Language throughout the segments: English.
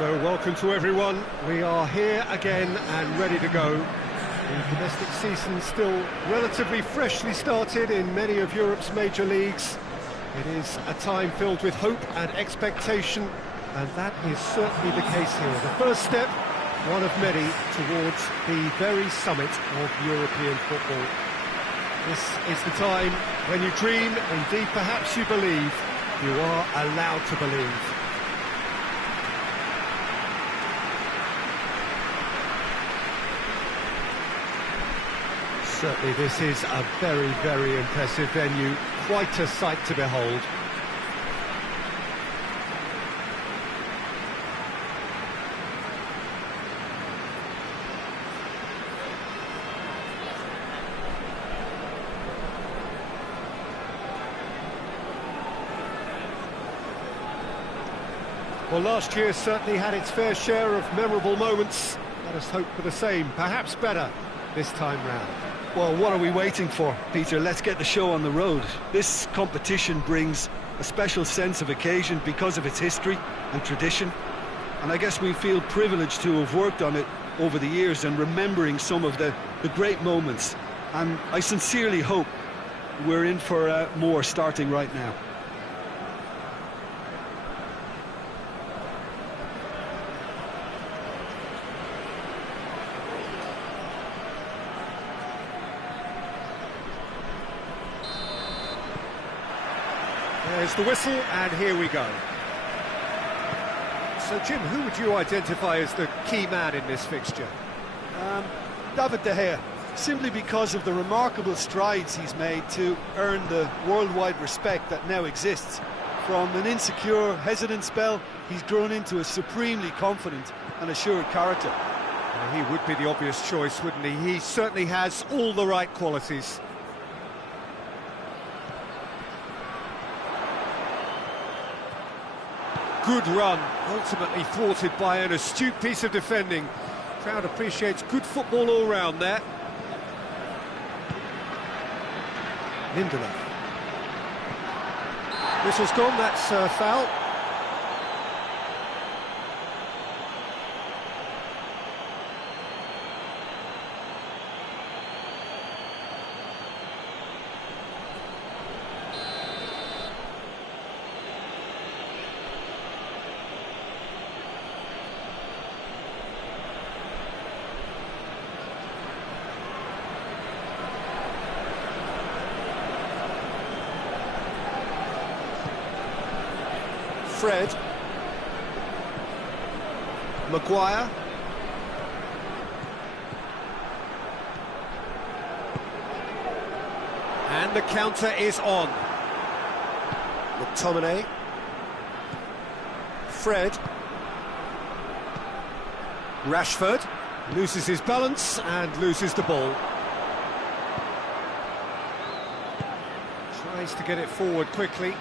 So welcome to everyone. We are here again and ready to go. The domestic season still relatively freshly started in many of Europe's major leagues. It is a time filled with hope and expectation, and that is certainly the case here. The first step, one of many, towards the very summit of European football. This is the time when you dream, indeed perhaps you believe, you are allowed to believe. Certainly this is a very, very impressive venue, quite a sight to behold. Well, last year certainly had its fair share of memorable moments. Let us hope for the same, perhaps better, this time round. Well, what are we waiting for, Peter? Let's get the show on the road. This competition brings a special sense of occasion because of its history and tradition. And I guess we feel privileged to have worked on it over the years and remembering some of the great moments. And I sincerely hope we're in for more starting right now. There's the whistle, and here we go. So, Jim, who would you identify as the key man in this fixture? David De Gea, simply because of the remarkable strides he's made to earn the worldwide respect that now exists. From an insecure, hesitant spell, he's grown into a supremely confident and assured character. He would be the obvious choice, wouldn't he? He certainly has all the right qualities. Good run, ultimately thwarted by an astute piece of defending. Crowd appreciates good football all round there. Lindelof. Whistle's gone, that's a foul. Fred. Maguire. And the counter is on. McTominay. Fred. Rashford loses his balance and loses the ball. Tries to get it forward quickly.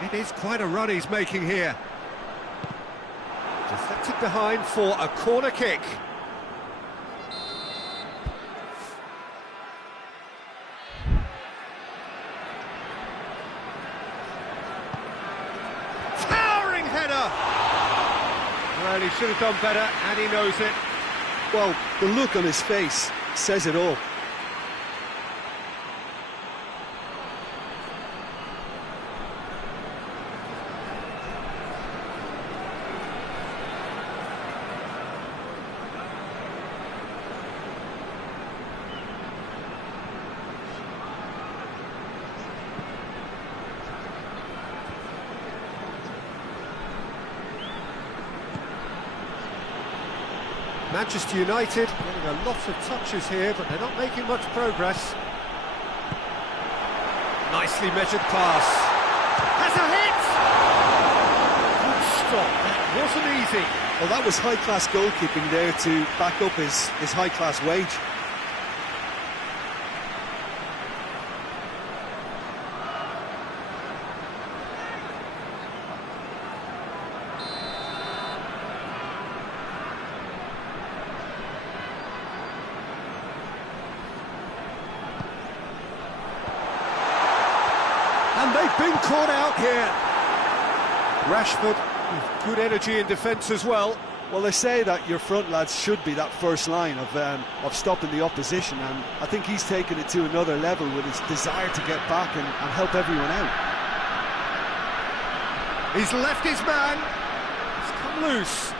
It is quite a run he's making here. Deflected behind for a corner kick. Towering header! Well, he should have done better, and he knows it. Well, the look on his face says it all. Manchester United getting a lot of touches here, but they're not making much progress. Nicely measured pass. Has a hit! Good stop, that wasn't easy. Well, that was high-class goalkeeping there to back up his high-class wage. And they've been caught out here. Rashford with good energy in defence as well. Well, they say that your front lads should be that first line of stopping the opposition, and I think he's taken it to another level with his desire to get back and help everyone out. He's left his man. He's come loose.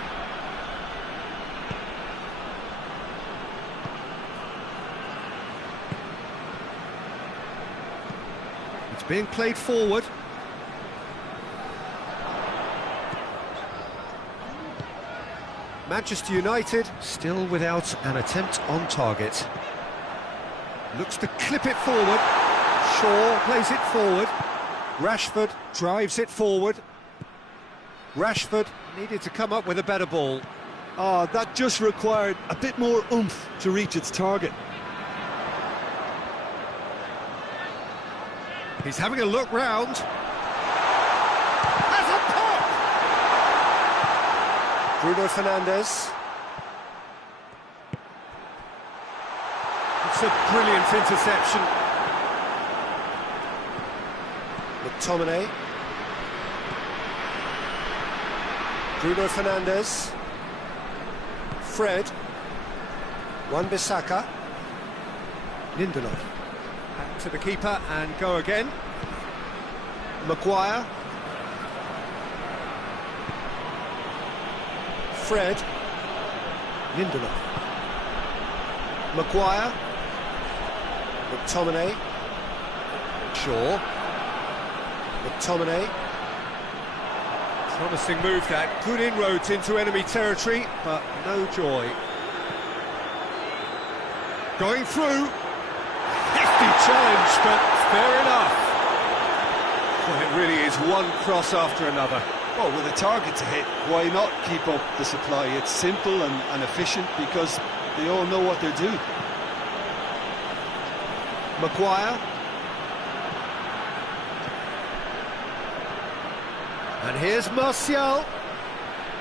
It's being played forward. Manchester United still without an attempt on target. Looks to clip it forward. Shaw plays it forward. Rashford drives it forward. Rashford needed to come up with a better ball. Oh, that just required a bit more oomph to reach its target. He's having a look round. Has a pop! Bruno Fernandes. It's a brilliant interception. McTominay. Bruno Fernandes. Fred. Wan-Bissaka. Lindelof. Back to the keeper and go again. Maguire. Fred. Lindelof. Maguire. McTominay. Shaw. McTominay. Promising move that. Good inroads into enemy territory, but no joy. Going through. Hefty challenge, but fair enough. Well, it really is one cross after another. Well, with a target to hit, why not keep up the supply? It's simple and efficient because they all know what they're doing. Maguire. And here's Martial.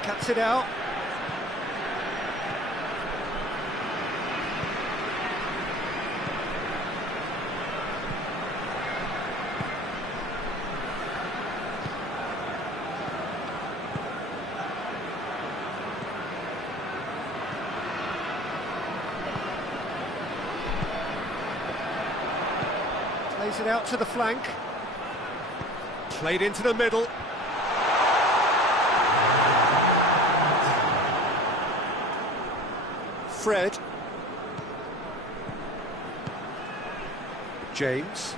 Cuts it out. Plays it out to the flank. Played into the middle. Fred. James.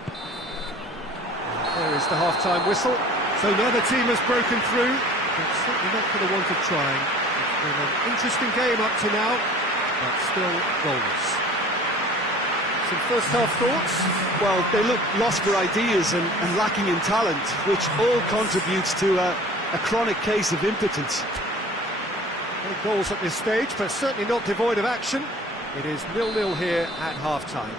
There is the half-time whistle. So now the team has broken through. But certainly not for the want of trying. It's been an interesting game up to now, but still goals. Some first-half thoughts? Well, they look lost for ideas and lacking in talent, which all contributes to a chronic case of impotence. No goals at this stage, but certainly not devoid of action. It is 0-0 here at half-time.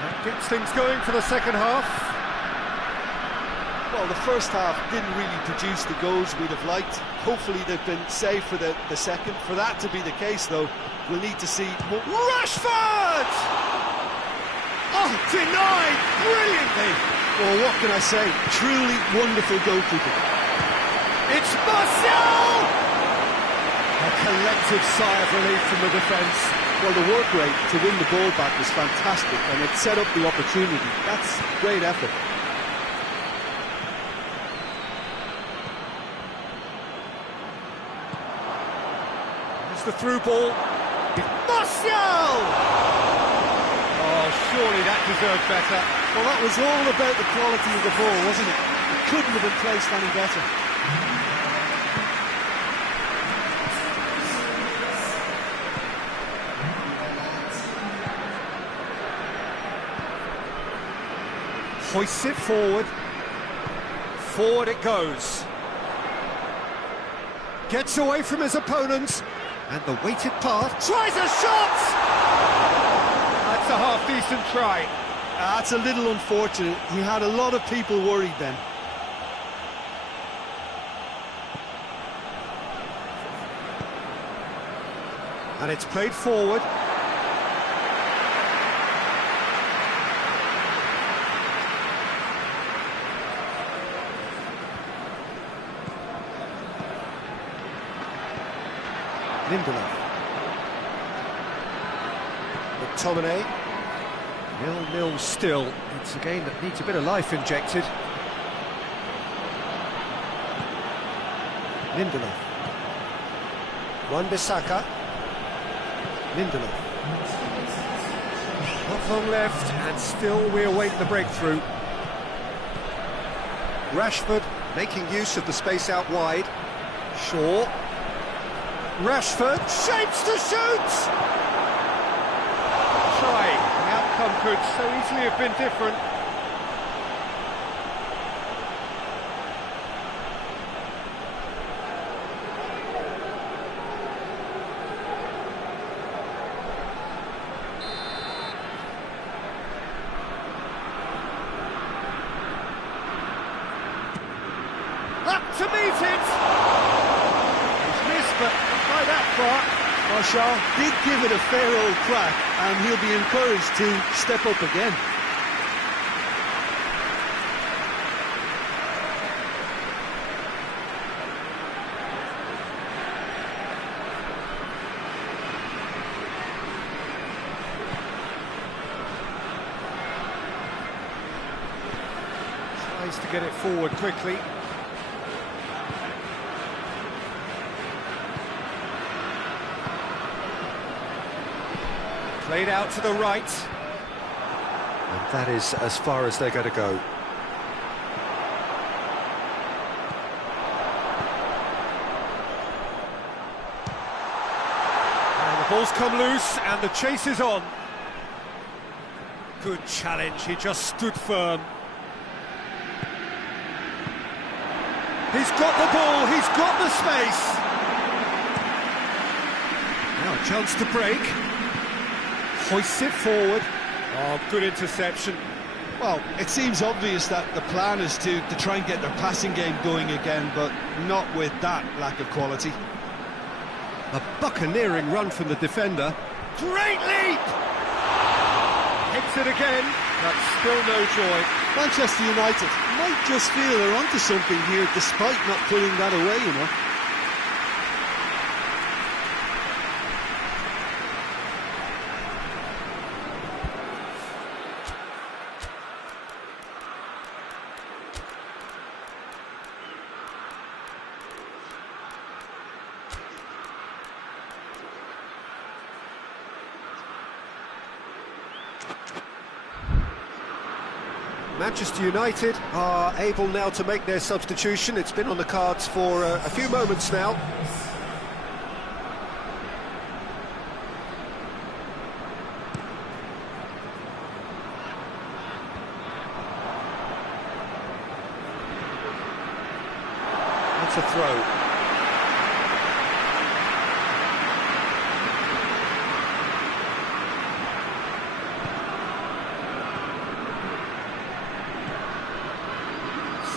That gets things going for the second half. Well, the first half didn't really produce the goals we'd have liked. Hopefully they've been saved for the second. For that to be the case, though, we'll need to see more. Rashford! Oh, denied brilliantly! Well, what can I say? Truly wonderful goalkeeping. It's Martial! A collective sigh of relief from the defence. Well, the work rate to win the ball back was fantastic, and it set up the opportunity. That's great effort. It's the through ball. Martial! Oh, surely that deserved better. Well, that was all about the quality of the ball, wasn't it? It couldn't have been placed any better. Hoists it forward. Forward it goes. Gets away from his opponents. And the weighted pass. Tries a shot! That's a half-decent try. That's a little unfortunate. He had a lot of people worried then. And it's played forward. McTominay. 0-0 still. It's a game that needs a bit of life injected. Lindelof. Wan-Bissaka. Lindelof. Not long left, and still we await the breakthrough. Rashford making use of the space out wide. Shaw. Rashford shapes to shoot! Try. The outcome could so easily have been different. Up to meet it! It's missed, but not by that far. Marshall did give it a fair old crack, and he'll be encouraged to step up again. Tries to get it forward quickly. Played out to the right. And that is as far as they're going to go. And the ball's come loose, and the chase is on. Good challenge, he just stood firm. He's got the ball, he's got the space. Now a chance to break. Hoists it forward. Oh, good interception. Well, it seems obvious that the plan is to try and get their passing game going again, but not with that lack of quality. A buccaneering run from the defender. Great leap! Hits it again, but still no joy. Manchester United might just feel they're onto something here, despite not putting that away, you know. Manchester United are able now to make their substitution. It's been on the cards for a few moments now. That's a throw.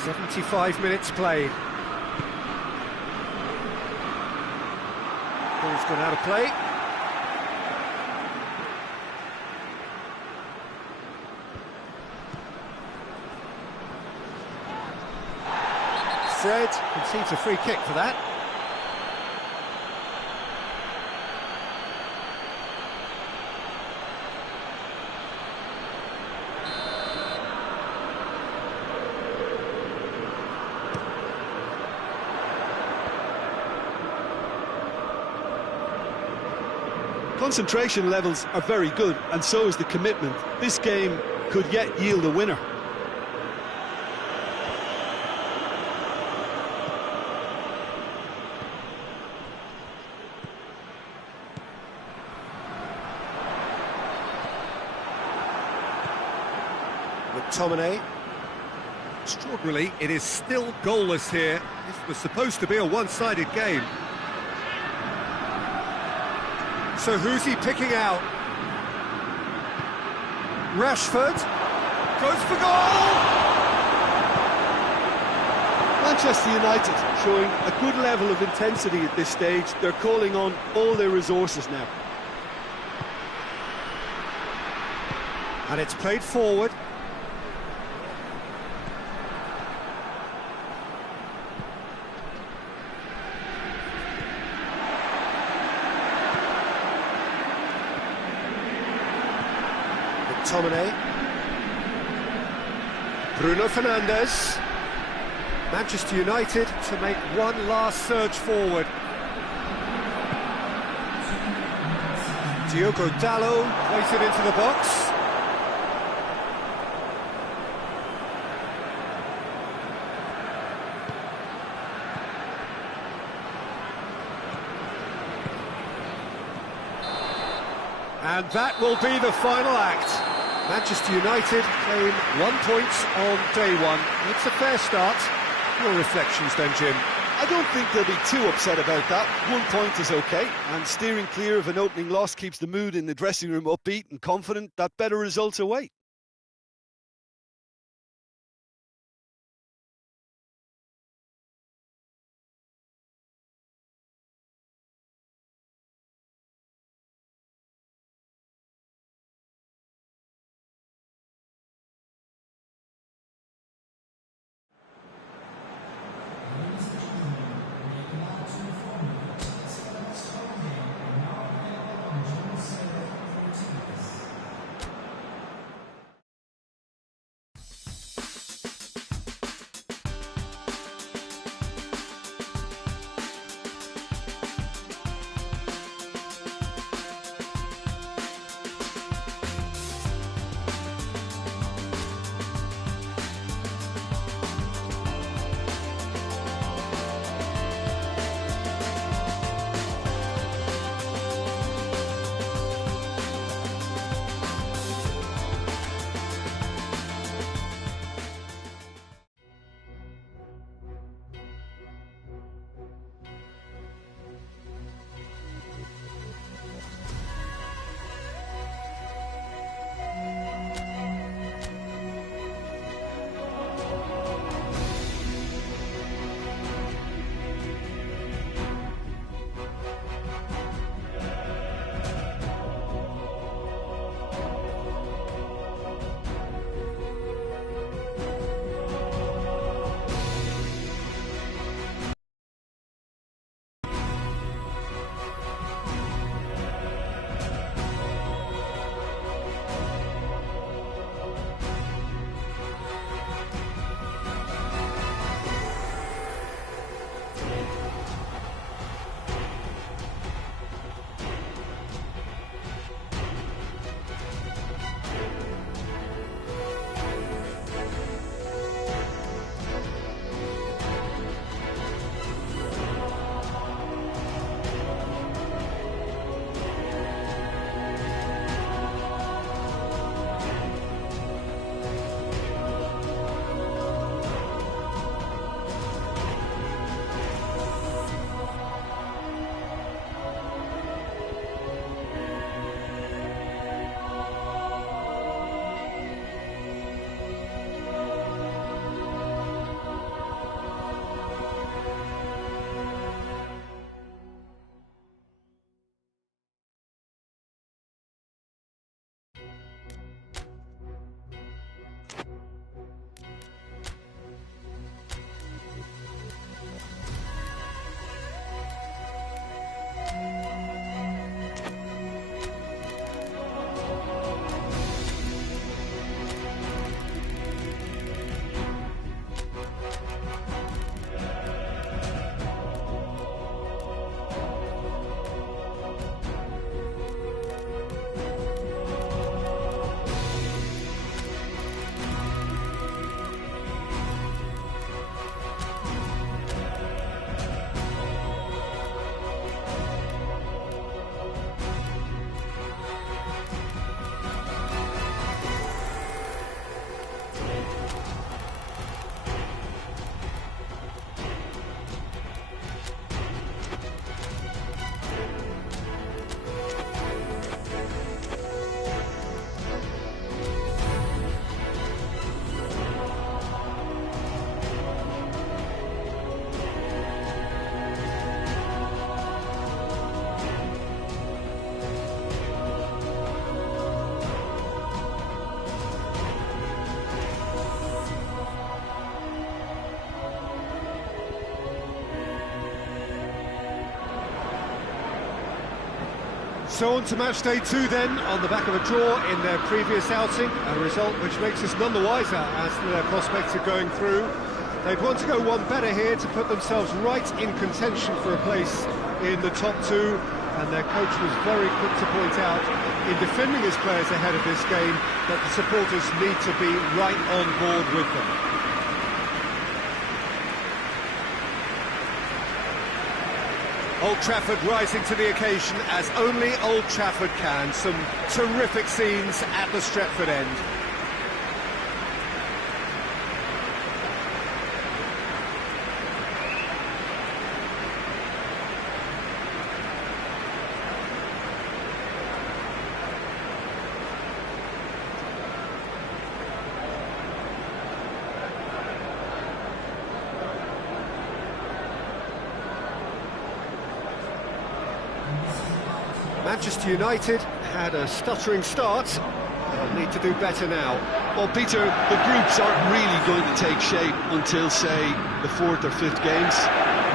"75 minutes played." Ball's gone out of play. Fred concedes a free kick for that. Concentration levels are very good, and so is the commitment. This game could yet yield a winner. McTominay. Extraordinarily, it is still goalless here. This was supposed to be a one-sided game. So who's he picking out? Rashford goes for goal! Manchester United showing a good level of intensity at this stage. They're calling on all their resources now. And it's played forward. McTominay. Bruno Fernandes. Manchester United to make one last surge forward. Diogo Dalot placed it into the box. And that will be the final act. Manchester United claim 1 point on day one. It's a fair start. Your reflections then, Jim? I don't think they'll be too upset about that. 1 point is okay, and steering clear of an opening loss keeps the mood in the dressing room upbeat and confident that better results await. So on to match day 2 then, on the back of a draw in their previous outing, a result which makes us none the wiser as to their prospects of going through. They'd want to go one better here to put themselves right in contention for a place in the top 2, and their coach was very quick to point out, in defending his players ahead of this game, that the supporters need to be right on board with them. Old Trafford rising to the occasion as only Old Trafford can. Some terrific scenes at the Stretford end. Manchester United had a stuttering start. They'll need to do better now. Well, Peter, the groups aren't really going to take shape until, say, the 4th or 5th games.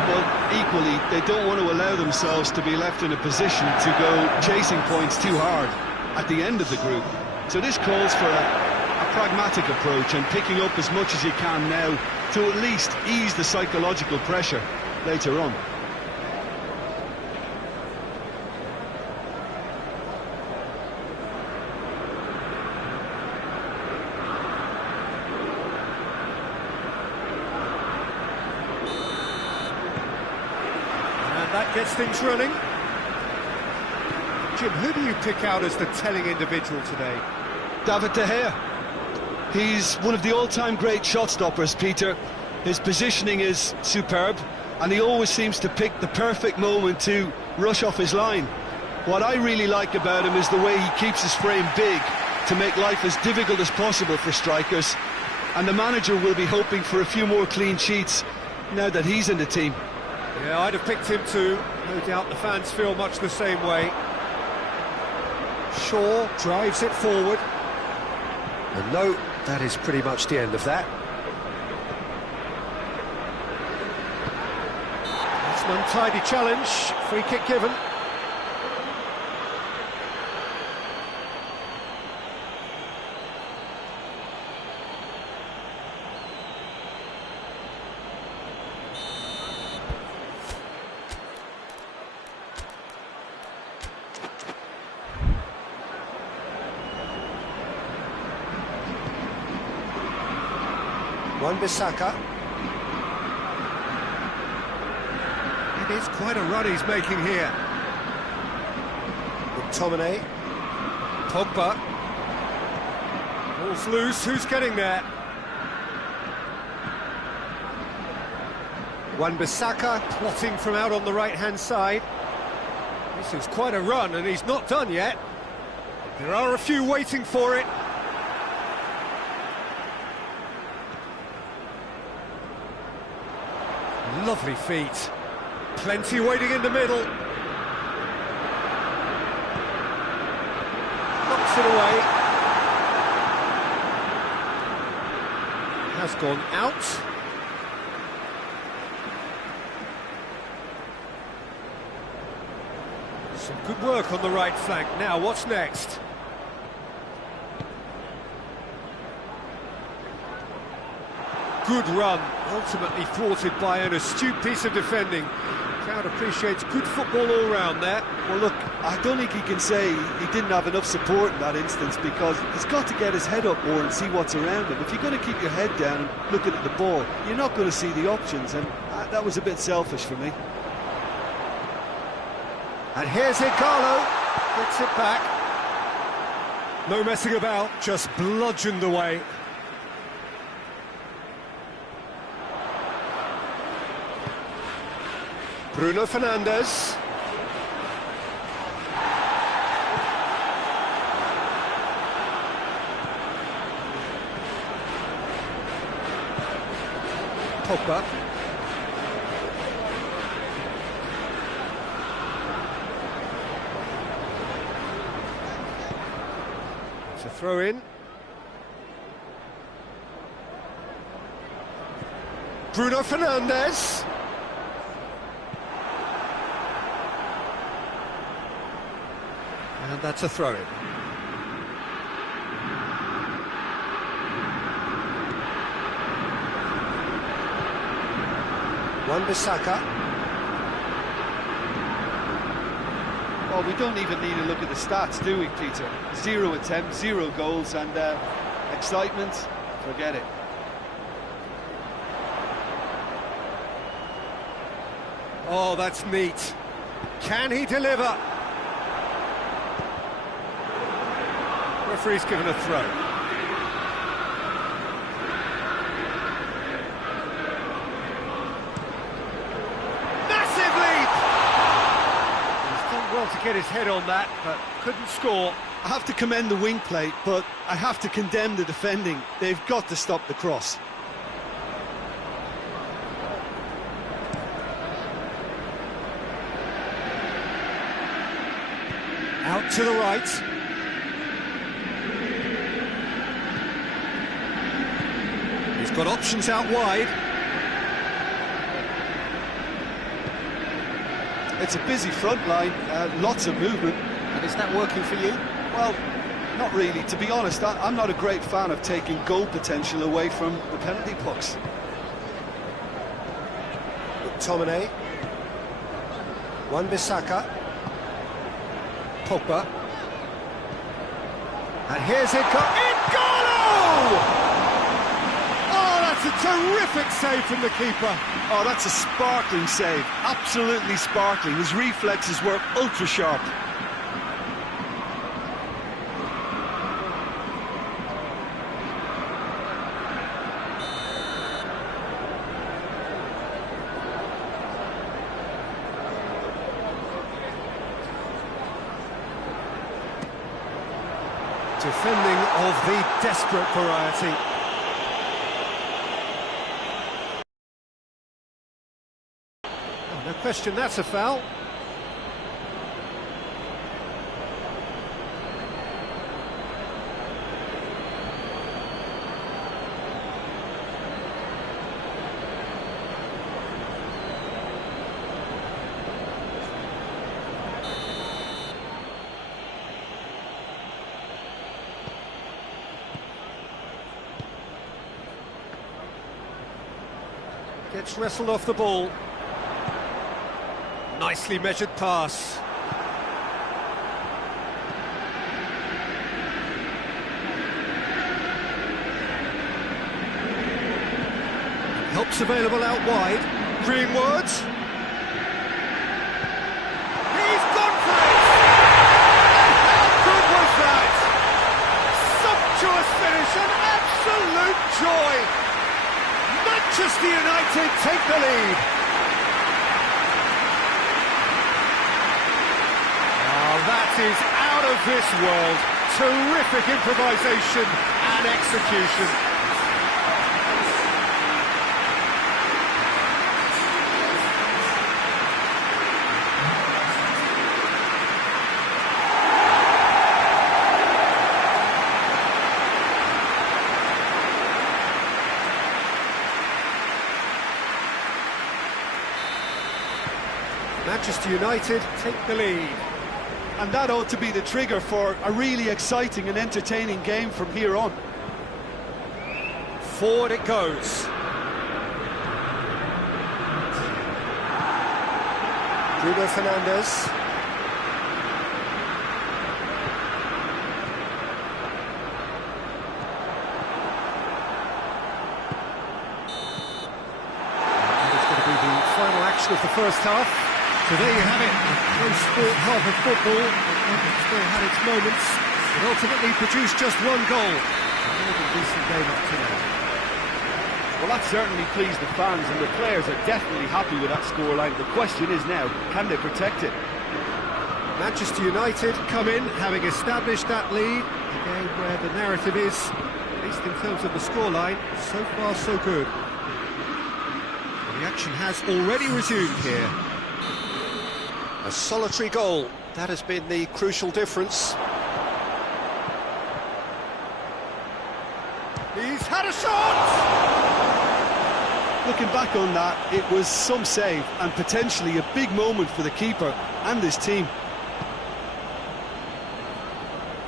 But equally, they don't want to allow themselves to be left in a position to go chasing points too hard at the end of the group. So this calls for a pragmatic approach and picking up as much as you can now to at least ease the psychological pressure later on. That gets things running. Jim, who do you pick out as the telling individual today? David De Gea. He's one of the all-time great shot stoppers, Peter. His positioning is superb, and he always seems to pick the perfect moment to rush off his line. What I really like about him is the way he keeps his frame big to make life as difficult as possible for strikers, and the manager will be hoping for a few more clean sheets now that he's in the team. Yeah, I'd have picked him too. No doubt the fans feel much the same way. Shaw drives it forward. And no, that is pretty much the end of that. It's an untidy challenge. Free kick given. Wan-Bissaka. It is quite a run he's making here. McTominay. Pogba. Ball's loose, who's getting there? Wan-Bissaka plotting from out on the right-hand side. This is quite a run, and he's not done yet. There are a few waiting for it. Lovely feet. Plenty waiting in the middle. Knocks it away. Has gone out. Some good work on the right flank. Now, what's next? Good run, ultimately thwarted by an astute piece of defending. The crowd appreciates good football all round there. Well, look, I don't think he can say he didn't have enough support in that instance, because he's got to get his head up more and see what's around him. If you're going to keep your head down and looking at the ball, you're not going to see the options, and that was a bit selfish for me. And here's Igalo, gets it back. No messing about, just bludgeoned away. Bruno Fernandes. Pogba. It's a throw in. Bruno Fernandes. And that's a throw-in. Wan-Bissaka. Well, we don't even need to look at the stats, do we, Peter? 0 attempts, 0 goals, and excitement, forget it. Oh, that's neat. Can he deliver? Referee's given a throw. Massive leap! He's done well to get his head on that, but couldn't score. I have to commend the wing play, but I have to condemn the defending. They've got to stop the cross. Out to the right. He's got options out wide. It's a busy front line, lots of movement. And is that working for you? Well, not really. To be honest, I'm not a great fan of taking goal potential away from the penalty box. McTominay. Wan-Bissaka. Pogba. And here's it. N'Golo! Oh, that's a terrific save from the keeper. Oh, that's a sparkling save. Absolutely sparkling. His reflexes were ultra sharp. Defending of the desperate variety. Oh, no question, that's a foul. Gets wrestled off the ball. Nicely measured pass. Help's available out wide. Greenwood. He's gone for it! How good was that? Sumptuous finish, an absolute joy! Manchester United take the lead. Oh, that is out of this world. Terrific improvisation and execution. Manchester United take the lead. And that ought to be the trigger for a really exciting and entertaining game from here on. Forward it goes. Bruno Fernandes. And it's going to be the final action of the first half. So there you have it, a close sport half of football. It's still had its moments, but ultimately produced just one goal. A decent game up to now. Well, that certainly pleased the fans, and the players are definitely happy with that scoreline. The question is now, can they protect it? Manchester United come in, having established that lead. A game where the narrative is, at least in terms of the scoreline, so far so good. The action has already resumed here. A solitary goal, that has been the crucial difference. He's had a shot! Looking back on that, it was some save and potentially a big moment for the keeper and his team.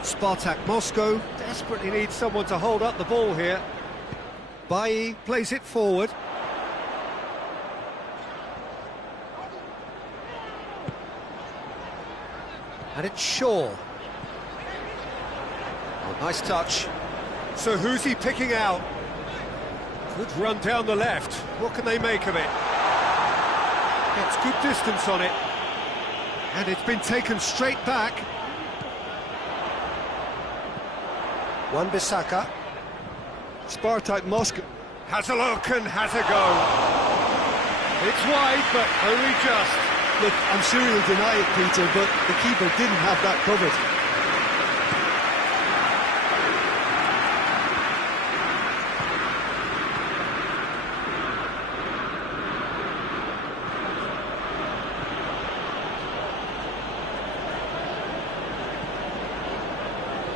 Spartak Moscow desperately needs someone to hold up the ball here. Bailly plays it forward. And it's Shaw. Oh, nice touch. So who's he picking out? Good run down the left. What can they make of it? Gets good distance on it. And it's been taken straight back. Wan-Bissaka. Spartak Moscow Has a look and has a go. It's wide, but only just. Look, I'm sure he'll deny it, Peter, but the keeper didn't have that covered.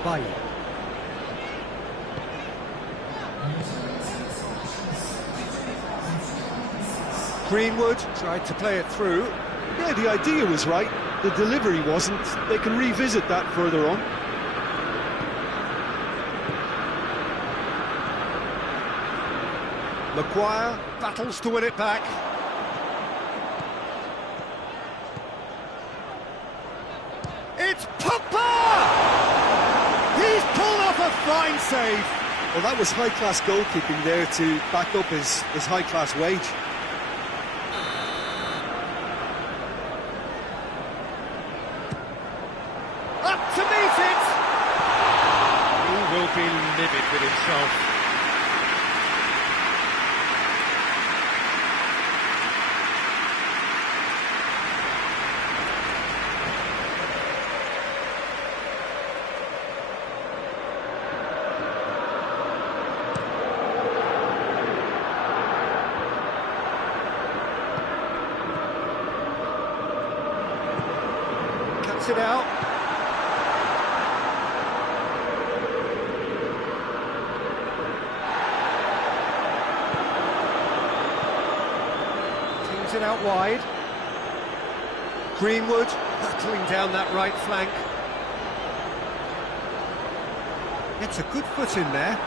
Bailly. Greenwood tried to play it through. Yeah, the idea was right. The delivery wasn't. They can revisit that further on. Maguire battles to win it back. It's Pogba! He's pulled off a fine save. Well, that was high-class goalkeeping there to back up his high-class wage. Up to meet it! He will be livid with himself. Cuts it out. Teams it out wide. Greenwood battling down that right flank. Gets a good foot in there.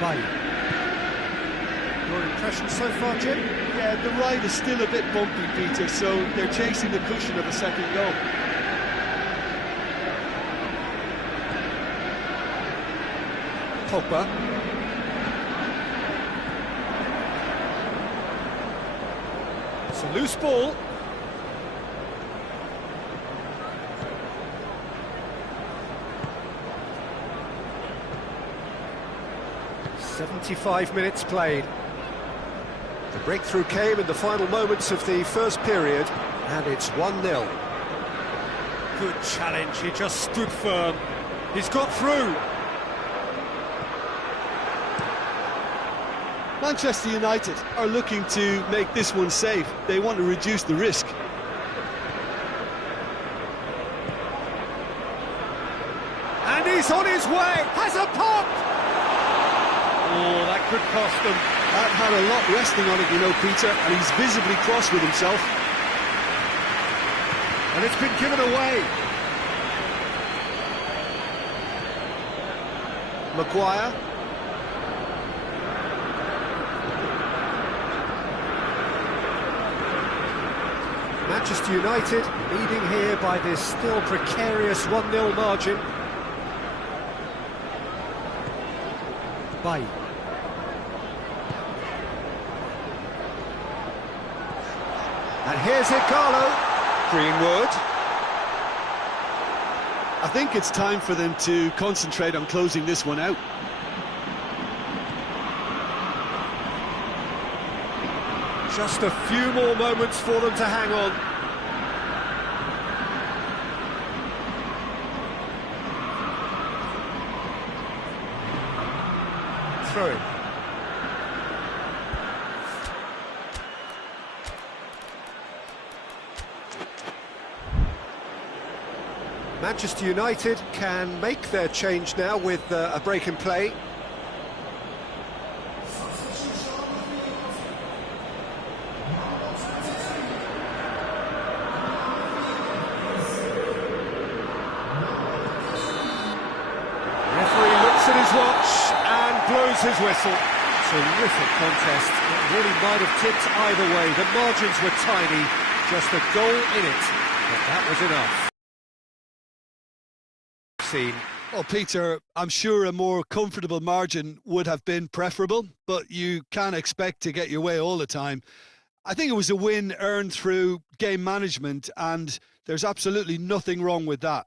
Bailly. Your impression so far, Jim? Yeah, the ride is still a bit bumpy, Peter, so they're chasing the cushion of a second goal. Pogba. It's a loose ball. "75 minutes played. The breakthrough came in the final moments of the first period, and it's 1-0. Good challenge, he just stood firm. He's got through. Manchester United are looking to make this one safe. They want to reduce the risk. And he's on his way, has a pop! Oh, that could cost them. That had a lot resting on it, you know, Peter, and he's visibly cross with himself. And it's been given away. Maguire. Manchester United leading here by this still precarious 1-0 margin. Bailly. And here's Igalo. Greenwood. I think it's time for them to concentrate on closing this one out. Just a few more moments for them to hang on. Throw it. Manchester United can make their change now with a break in play. his whistle. Terrific contest. It really might have tipped either way. The margins were tiny, just a goal in it, but that was enough. Well, Peter, I'm sure a more comfortable margin would have been preferable, but you can't expect to get your way all the time. I think it was a win earned through game management, and there's absolutely nothing wrong with that.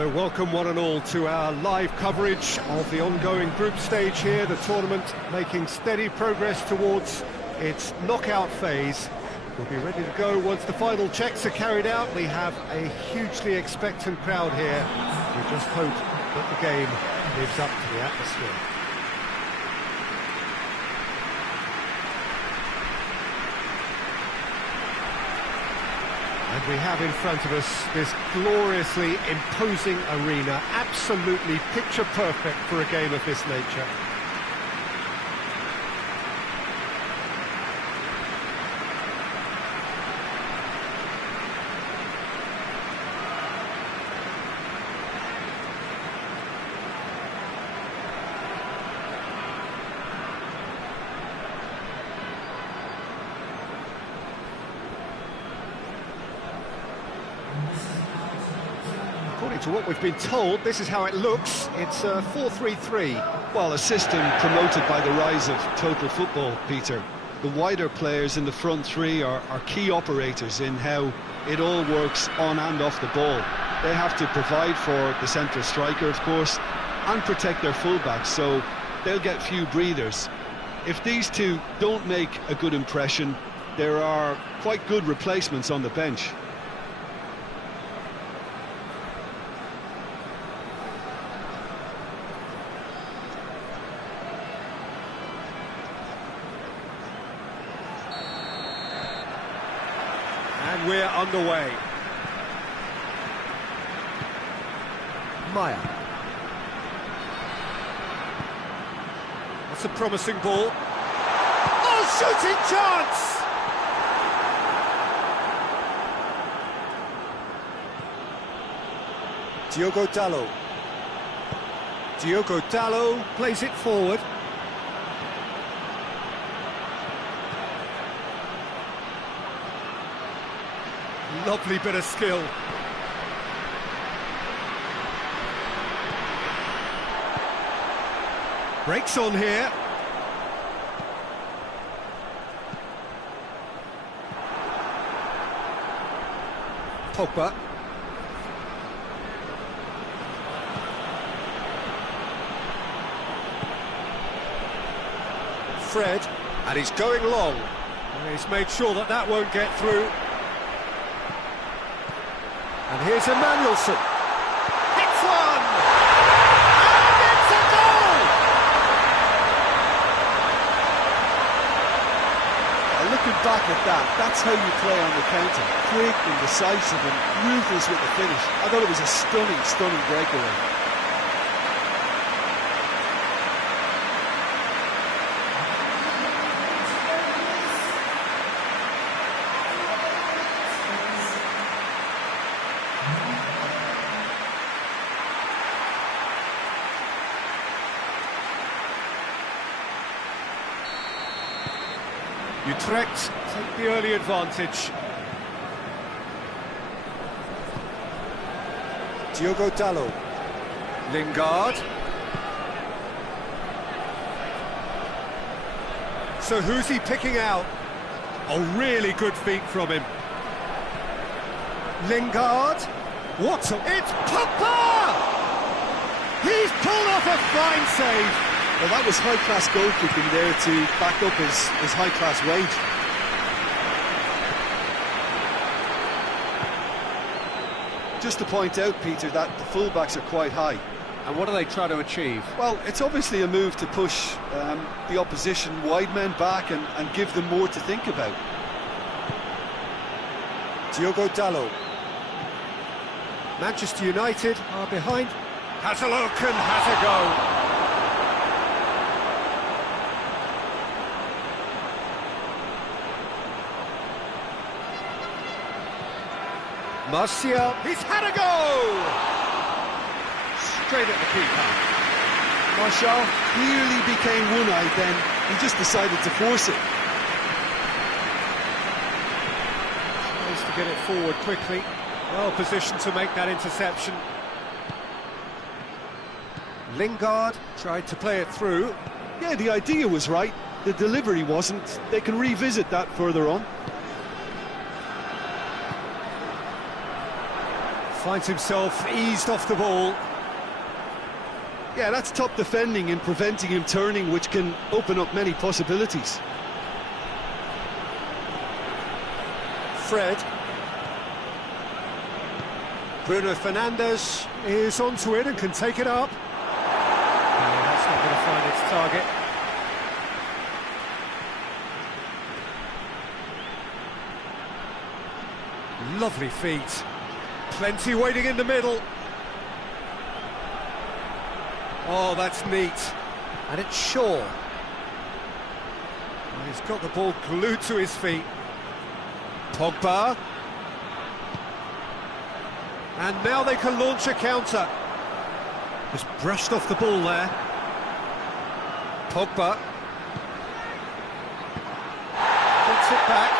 So welcome one and all to our live coverage of the ongoing group stage here, the tournament making steady progress towards its knockout phase. We'll be ready to go once the final checks are carried out. We have a hugely expectant crowd here. We just hope that the game lives up to the atmosphere. And we have in front of us this gloriously imposing arena, absolutely picture perfect for a game of this nature. to what we've been told, this is how it looks. It's 4-3-3. Well, a system promoted by the rise of total football, Peter. The wider players in the front three are key operators in how it all works on and off the ball. They have to provide for the central striker, of course, and protect their fullbacks, so they'll get few breathers. If these two don't make a good impression, there are quite good replacements on the bench. And we're underway. Maya. That's a promising ball. Oh, shooting chance! Diogo Dalot. Diogo Dalot plays it forward. Lovely bit of skill. Breaks on here. Pogba. Fred, and he's going long. And he's made sure that that won't get through. And here's Emmanuelson. Hits one! And it's a goal! Looking back at that, that's how you play on the counter. Quick and decisive and ruthless with the finish. I thought it was a stunning, stunning breakaway. Utrecht take the early advantage. Diogo Dalot. Lingard. So who's he picking out? Oh, really good feet from him. Lingard. It's Pogba! He's pulled off a fine save. Well, that was high-class goalkeeping there to back up his high-class wage. Just to point out, Peter, that the fullbacks are quite high. And what do they try to achieve? Well, it's obviously a move to push the opposition wide men back and give them more to think about. Diogo Dalot. Manchester United are behind. Has a look and has a go. Martial, he's had a go! Straight at the keeper. Martial clearly became one-eyed then, he just decided to force it. Tries to get it forward quickly, well positioned to make that interception. Lingard tried to play it through. Yeah, the idea was right, the delivery wasn't. They can revisit that further on. Finds himself eased off the ball. Yeah, that's top defending and preventing him turning, which can open up many possibilities. Fred. Bruno Fernandes is onto it and can take it up. No, that's not going to find its target. Lovely feet. Plenty waiting in the middle. Oh, that's neat. And it's Shaw. Well, he's got the ball glued to his feet. Pogba. And now they can launch a counter. Just brushed off the ball there. Pogba. Gets it back.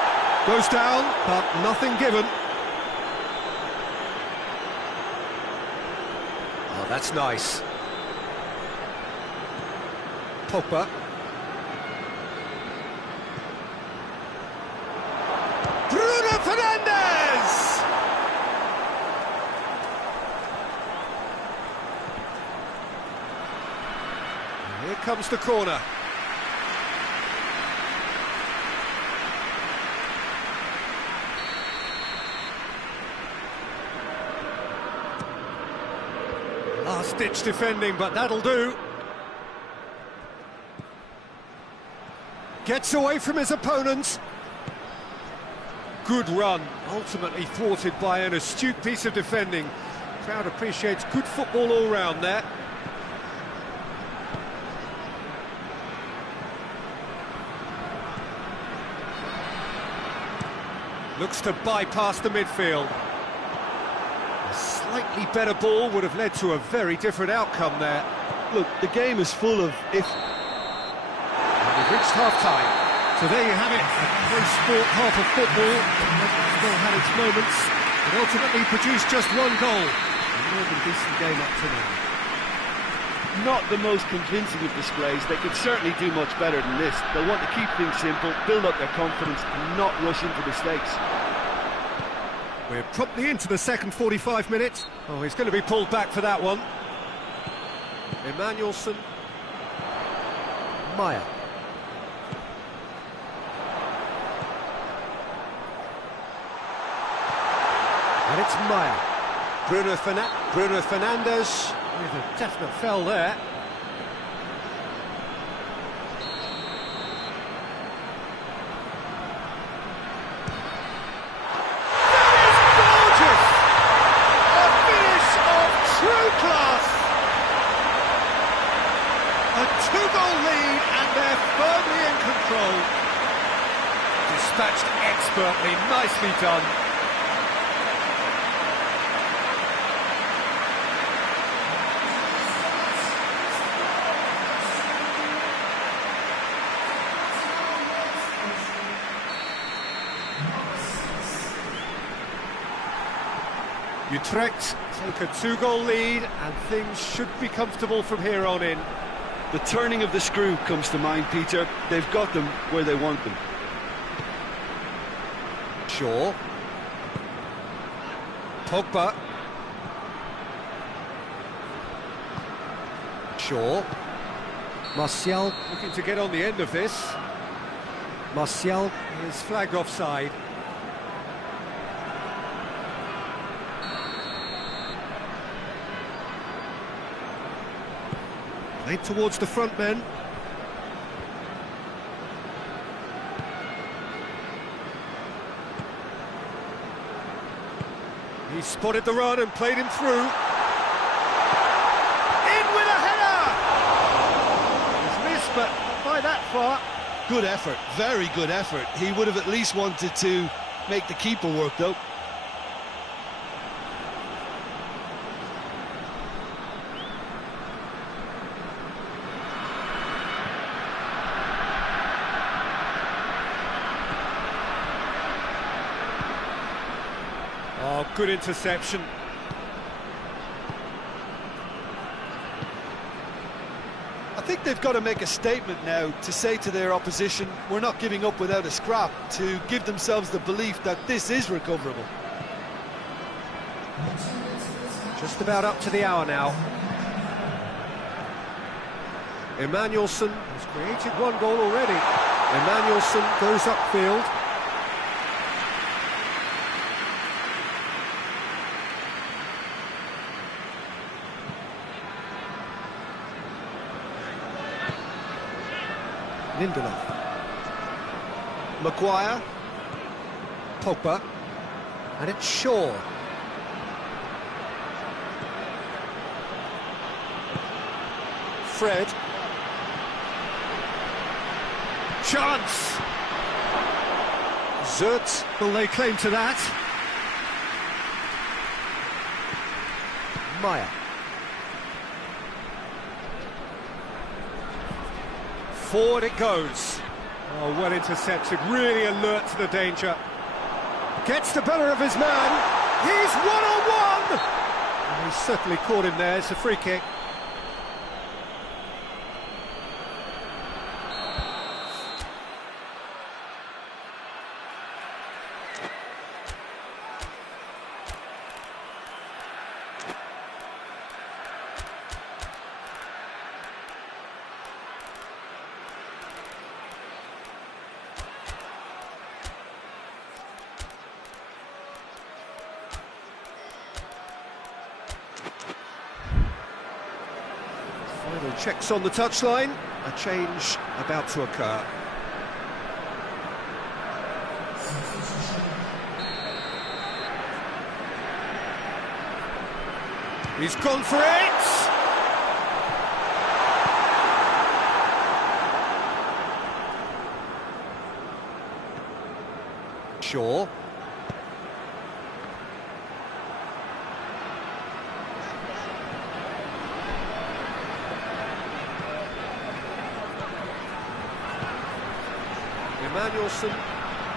Goes down, but nothing given. That's nice. Pogba. Bruno Fernandes! Here comes the corner. Last-ditch defending, but that'll do. Gets away from his opponents. Good run, ultimately thwarted by an astute piece of defending. Crowd appreciates good football all round there. Looks to bypass the midfield. A slightly better ball would have led to a very different outcome there. Look, the game is full of if. And we've reached half-time. So there you have it, a close sport half of football. It's still had its moments, but ultimately produced just one goal. A more than decent game up to now. Not the most convincing of displays. They could certainly do much better than this. They'll want to keep things simple, build up their confidence and not rush into mistakes. We're promptly into the second 45 minutes. Oh, he's going to be pulled back for that one. Emmanuelson. Maya. And it's Maya. Bruno Fernandes with a definite foul there. A two-goal lead, and they're firmly in control. Dispatched expertly, nicely done. Utrecht take a two-goal lead, and things should be comfortable from here on in. The turning of the screw comes to mind, Peter. They've got them where they want them. Shaw. Pogba. Shaw. Martial looking to get on the end of this. Martial is flagged offside. Played towards the front men. He spotted the run and played him through. In with a header! He's missed, but not by that far. Good effort, very good effort. He would have at least wanted to make the keeper work, though. Oh, good interception. I think they've got to make a statement now to say to their opposition, we're not giving up without a scrap, to give themselves the belief that this is recoverable. Just about up to the hour now. Emmanuelson has created one goal already. Emmanuelson goes upfield. Lindelof. Maguire. Pogba. And it's Shaw. Fred. Chance! Zert will lay claim to that. Maya. Forward it goes. Oh, well intercepted, really alert to the danger. Gets the better of his man. He's one-on-one! He's certainly caught him there. It's a free kick. Final checks on the touchline. A change about to occur. He's gone for it! Shaw.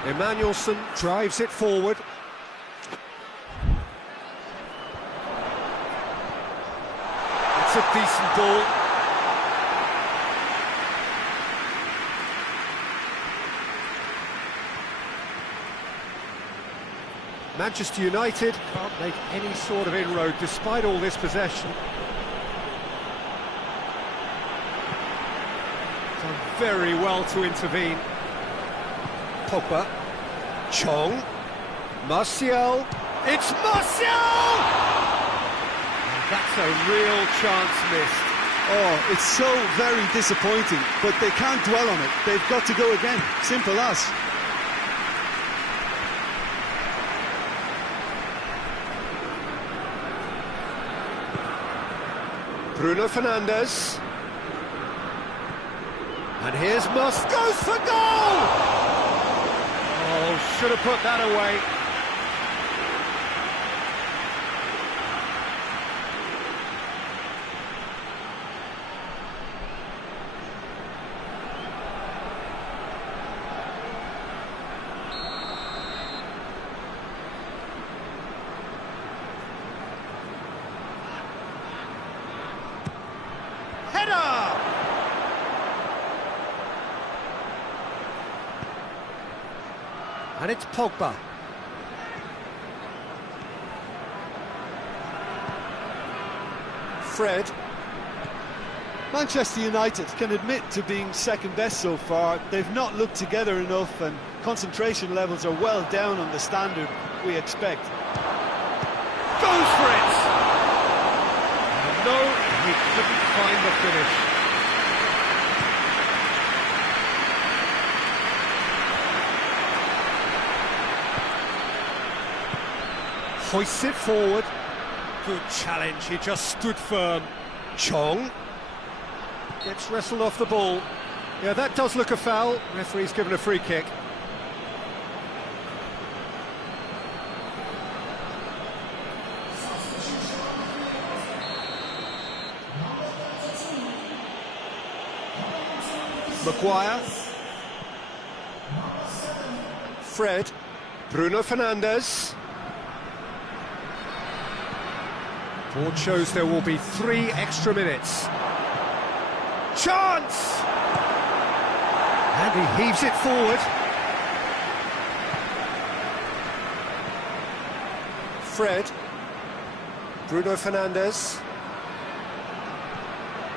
Emmanuelson drives it forward. It's a decent ball. Manchester United can't make any sort of inroad despite all this possession. Done very well to intervene. Pogba, Chong, Martial, it's Martial! And that's a real chance missed. Oh, it's so very disappointing, but they can't dwell on it. They've got to go again. Simple as. Bruno Fernandes. And here's Must goes for goal! Oh, should have put that away. Header! And it's Pogba. Fred. Manchester United can admit to being second best so far. They've not looked together enough and concentration levels are well down on the standard we expect. Goes for it! No, he couldn't find the finish. Hoists it forward. Good challenge, he just stood firm. Chong gets wrestled off the ball. Yeah, that does look a foul. Referee's given a free kick. Maguire. Fred. Bruno Fernandes. Board shows there will be 3 extra minutes. Chance! And he heaves it forward. Fred. Bruno Fernandes.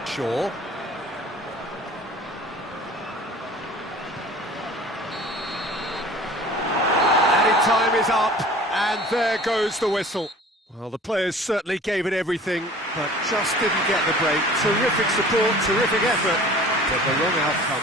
Shaw. Added time is up, and there goes the whistle. Well, the players certainly gave it everything, but just didn't get the break. Terrific support, terrific effort, but the wrong outcome.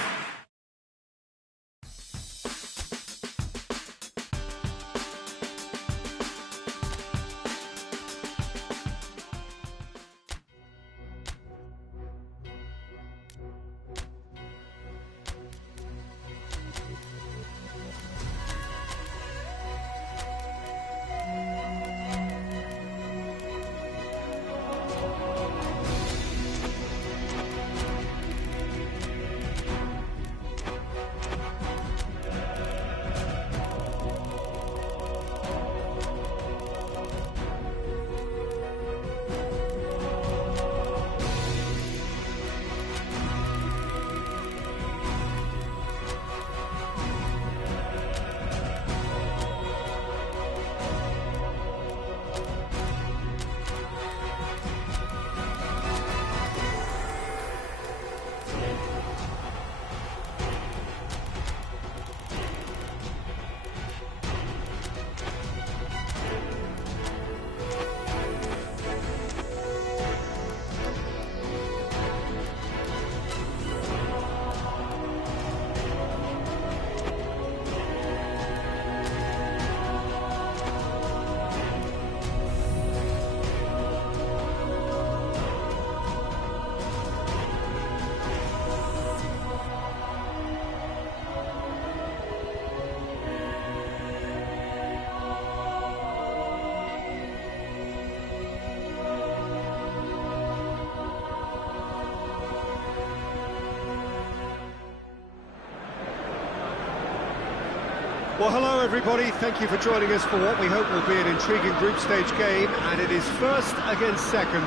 Well, hello everybody, thank you for joining us for what we hope will be an intriguing group stage game, and it is first against second.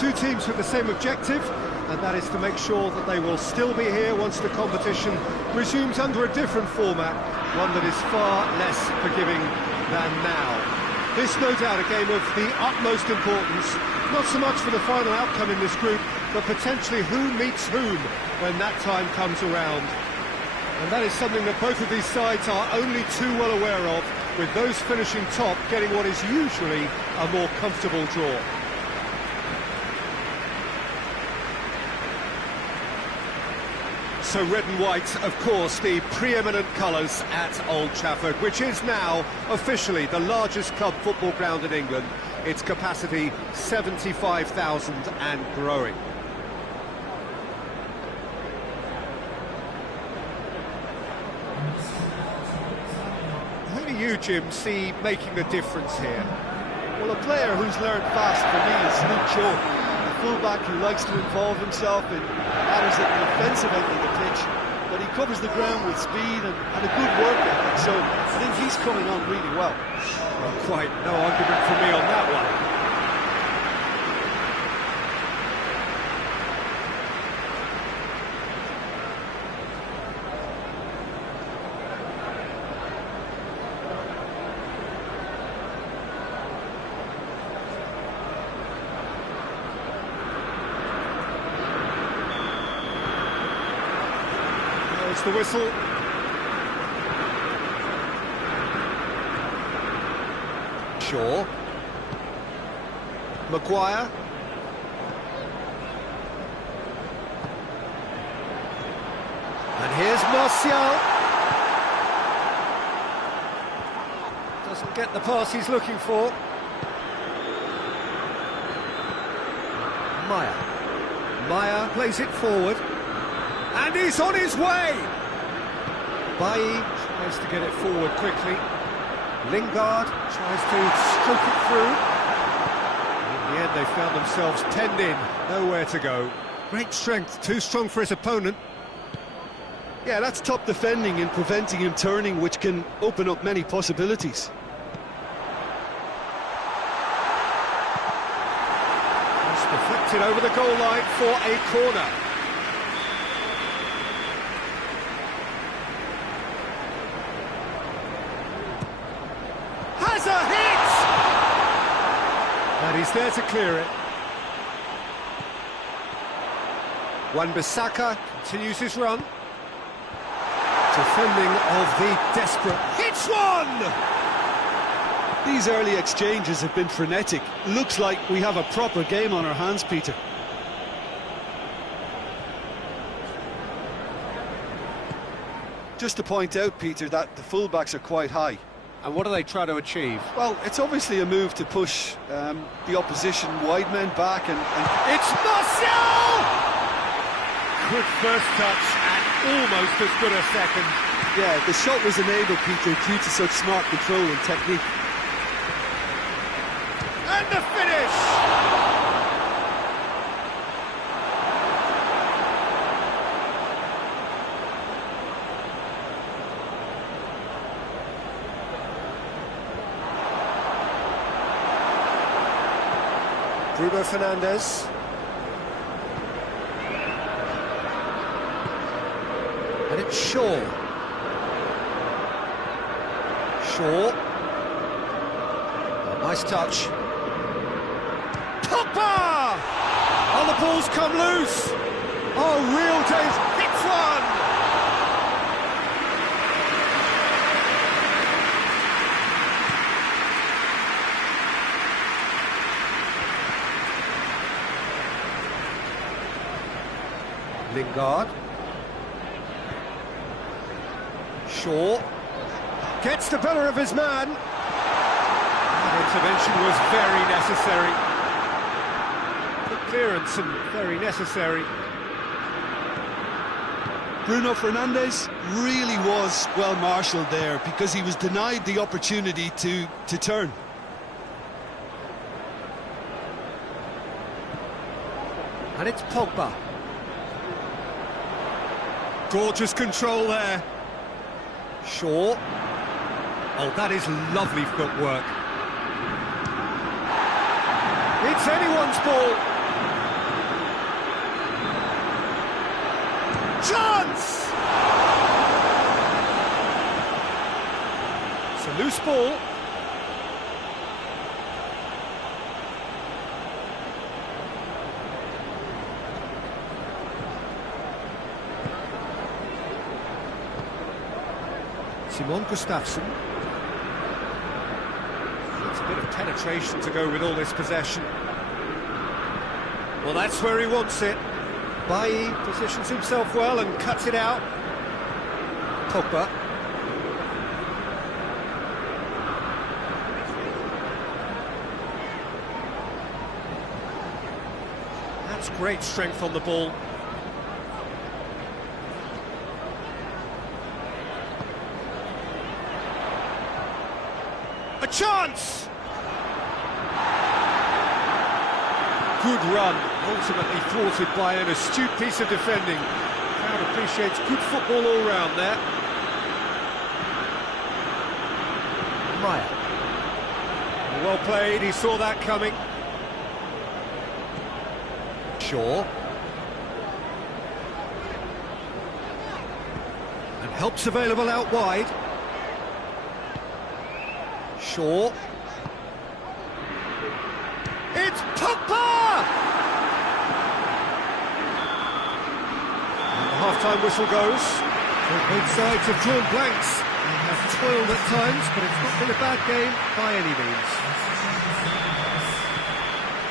Two teams with the same objective, and that is to make sure that they will still be here once the competition resumes under a different format, one that is far less forgiving than now. This, no doubt, a game of the utmost importance, not so much for the final outcome in this group, but potentially who meets whom when that time comes around. And that is something that both of these sides are only too well aware of, with those finishing top getting what is usually a more comfortable draw. So red and white, of course, the pre-eminent colours at Old Trafford, which is now officially the largest club football ground in England. Its capacity 75,000 and growing. Who do you, Jim, see making the difference here? Well, a player who's learned fast for me is Luke Shaw. Fullback who likes to involve himself in matters at the offensive end of the pitch, but he covers the ground with speed and a good work ethic, so I think he's coming on really well. Well, quite no argument for me on that one. The whistle. Shaw. Maguire. And here's Martial. Doesn't get the pass he's looking for. Maya plays it forward. And he's on his way! Bailly tries to get it forward quickly. Lingard tries to stroke it through. In the end, they found themselves penned in, nowhere to go. Great strength, too strong for his opponent. Yeah, that's top defending and preventing him turning, which can open up many possibilities. It's deflected over the goal line for a corner. Has a hit! And he's there to clear it. Wan-Bissaka continues his run. Defending of the desperate. Hits one! These early exchanges have been frenetic. Looks like we have a proper game on our hands, Peter. Just to point out, Peter, that the fullbacks are quite high. And what do they try to achieve? Well, it's obviously a move to push the opposition wide men back and... It's Martial! Good first touch and almost as good a second. Yeah, the shot was enabled, Peter, due to such smart control and technique. And the finish! Bruno Fernandes. And it's Shaw. Oh, nice touch. Pogba! Oh, the ball's come loose. Oh, real danger. Hits one! Lingard. Shaw gets the better of his man. That intervention was very necessary. Good clearance and very necessary. Bruno Fernandes really was well marshalled there because he was denied the opportunity to turn. And it's Pogba. Gorgeous control there. Shaw. Oh, that is lovely footwork. It's anyone's ball. Chance! It's a loose ball. Simon Gustafsson. It's a bit of penetration to go with all this possession. Well, that's where he wants it. Bailly positions himself well and cuts it out. Pogba. That's great strength on the ball. A chance! Good run, ultimately thwarted by an astute piece of defending. Crowd appreciates good football all round there. Maya. Well played, he saw that coming. Shaw. And help's available out wide. Shaw. It's Pogba! And the half-time whistle goes. So both sides have drawn blanks. They have toiled at times, but it's not been a bad game by any means.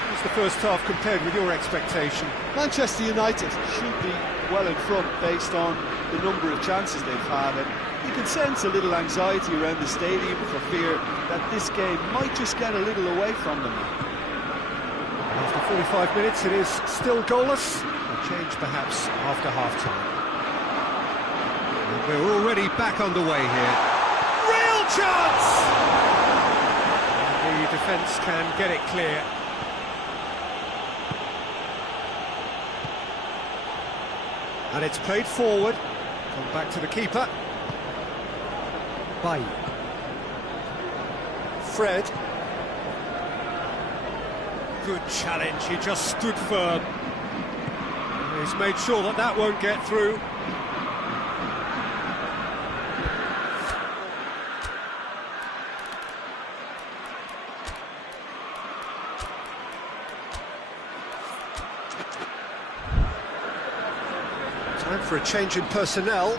What's the first half compared with your expectation? Manchester United should be well in front based on the number of chances they've had, and you can sense a little anxiety around the stadium for fear that this game might just get a little away from them. After 45 minutes, it is still goalless. A change perhaps after half-time. And we're already back underway here. Real chance! And the defence can get it clear. And it's played forward. Come back to the keeper. Bailly. Fred. Good challenge, he just stood firm. And he's made sure that that won't get through. Time for a change in personnel.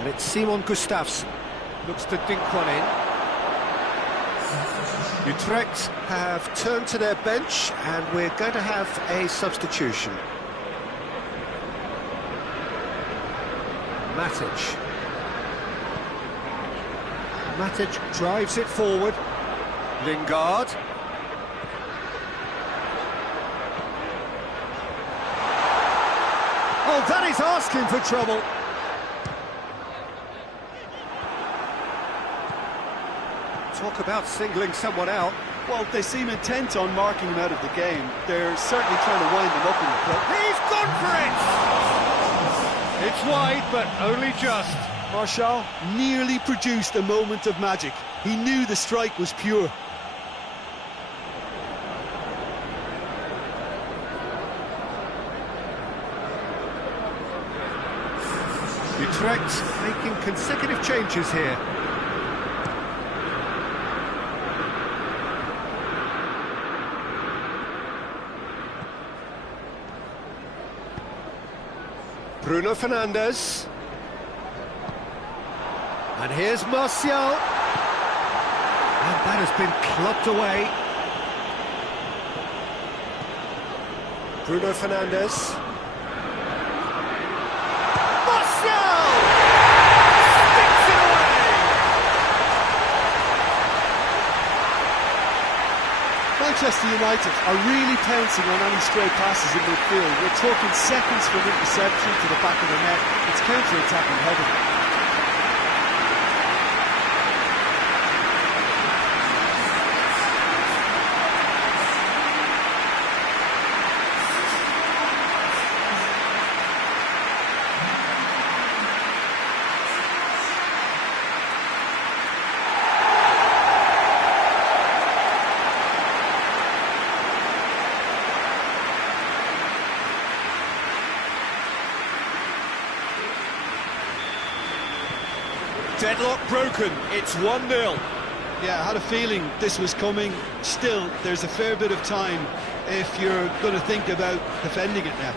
And it's Simon Gustafsson. Looks to dink one in. Utrecht have turned to their bench, and we're going to have a substitution. Matic. Matic drives it forward. Lingard. Oh, that is asking for trouble. Talk about singling someone out. Well, they seem intent on marking him out of the game. They're certainly trying to wind him up in the play. He's gone for it! It's wide, but only just. Martial nearly produced a moment of magic. He knew the strike was pure. Utrecht making consecutive changes here. Bruno Fernandes. And here's Martial. And that has been clubbed away. Bruno Fernandes. Martial! Sticks it away! Manchester United are really pouncing on any stray passes in midfield. We're talking seconds from interception to the back of the net. It's counter-attacking heavy. Deadlock broken, it's 1-0. Yeah, I had a feeling this was coming. Still, there's a fair bit of time if you're going to think about defending it now.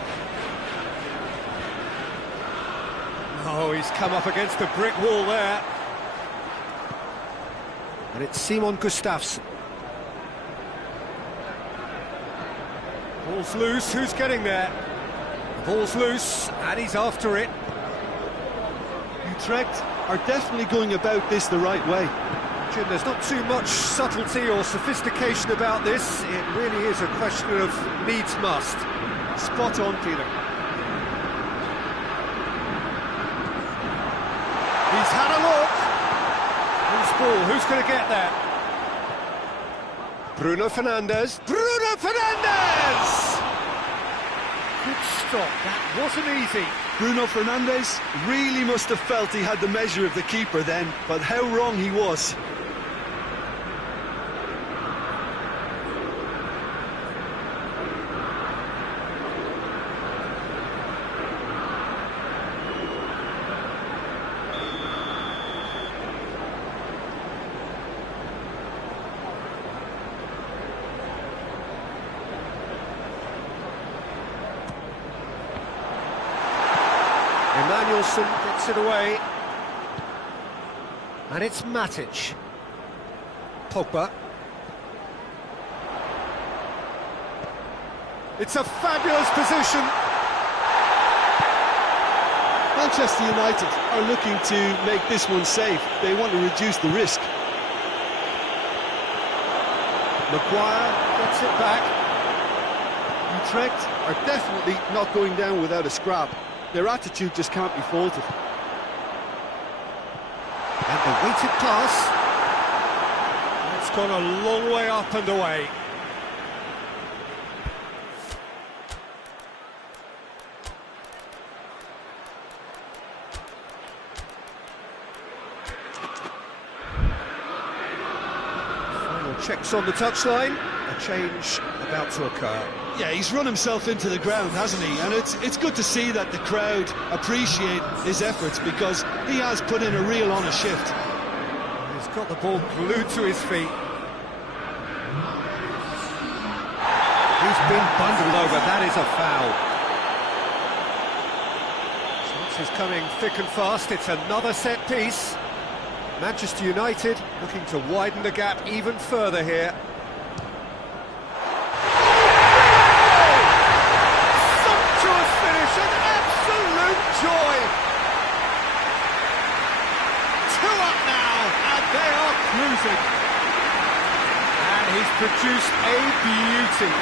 Oh, he's come up against a brick wall there. And it's Simon Gustafsson. Ball's loose, who's getting there? The ball's loose, and he's after it. Utrecht are definitely going about this the right way. Jim, there's not too much subtlety or sophistication about this. It really is a question of needs must. Spot on, Peter. He's had a look. Who's ball? Who's going to get there? Bruno Fernandes. Bruno Fernandes! Good stop, that wasn't easy. Bruno Fernandes really must have felt he had the measure of the keeper then, but how wrong he was. Emmanuelson gets it away. And it's Matic. Pogba. It's a fabulous position. Manchester United are looking to make this one safe. They want to reduce the risk. Maguire gets it back. Utrecht are definitely not going down without a scrap. Their attitude just can't be faulted. And the weighted pass. It's gone a long way up and away. Final checks on the touchline. A change about to occur. Yeah, he's run himself into the ground, hasn't he? And it's good to see that the crowd appreciate his efforts, because he has put in a real honest shift. He's got the ball glued to his feet. He's been bundled over, that is a foul. Chances coming thick and fast, it's another set piece. Manchester United looking to widen the gap even further here. Joy! 2 up now, and they are cruising. And he's produced a beauty.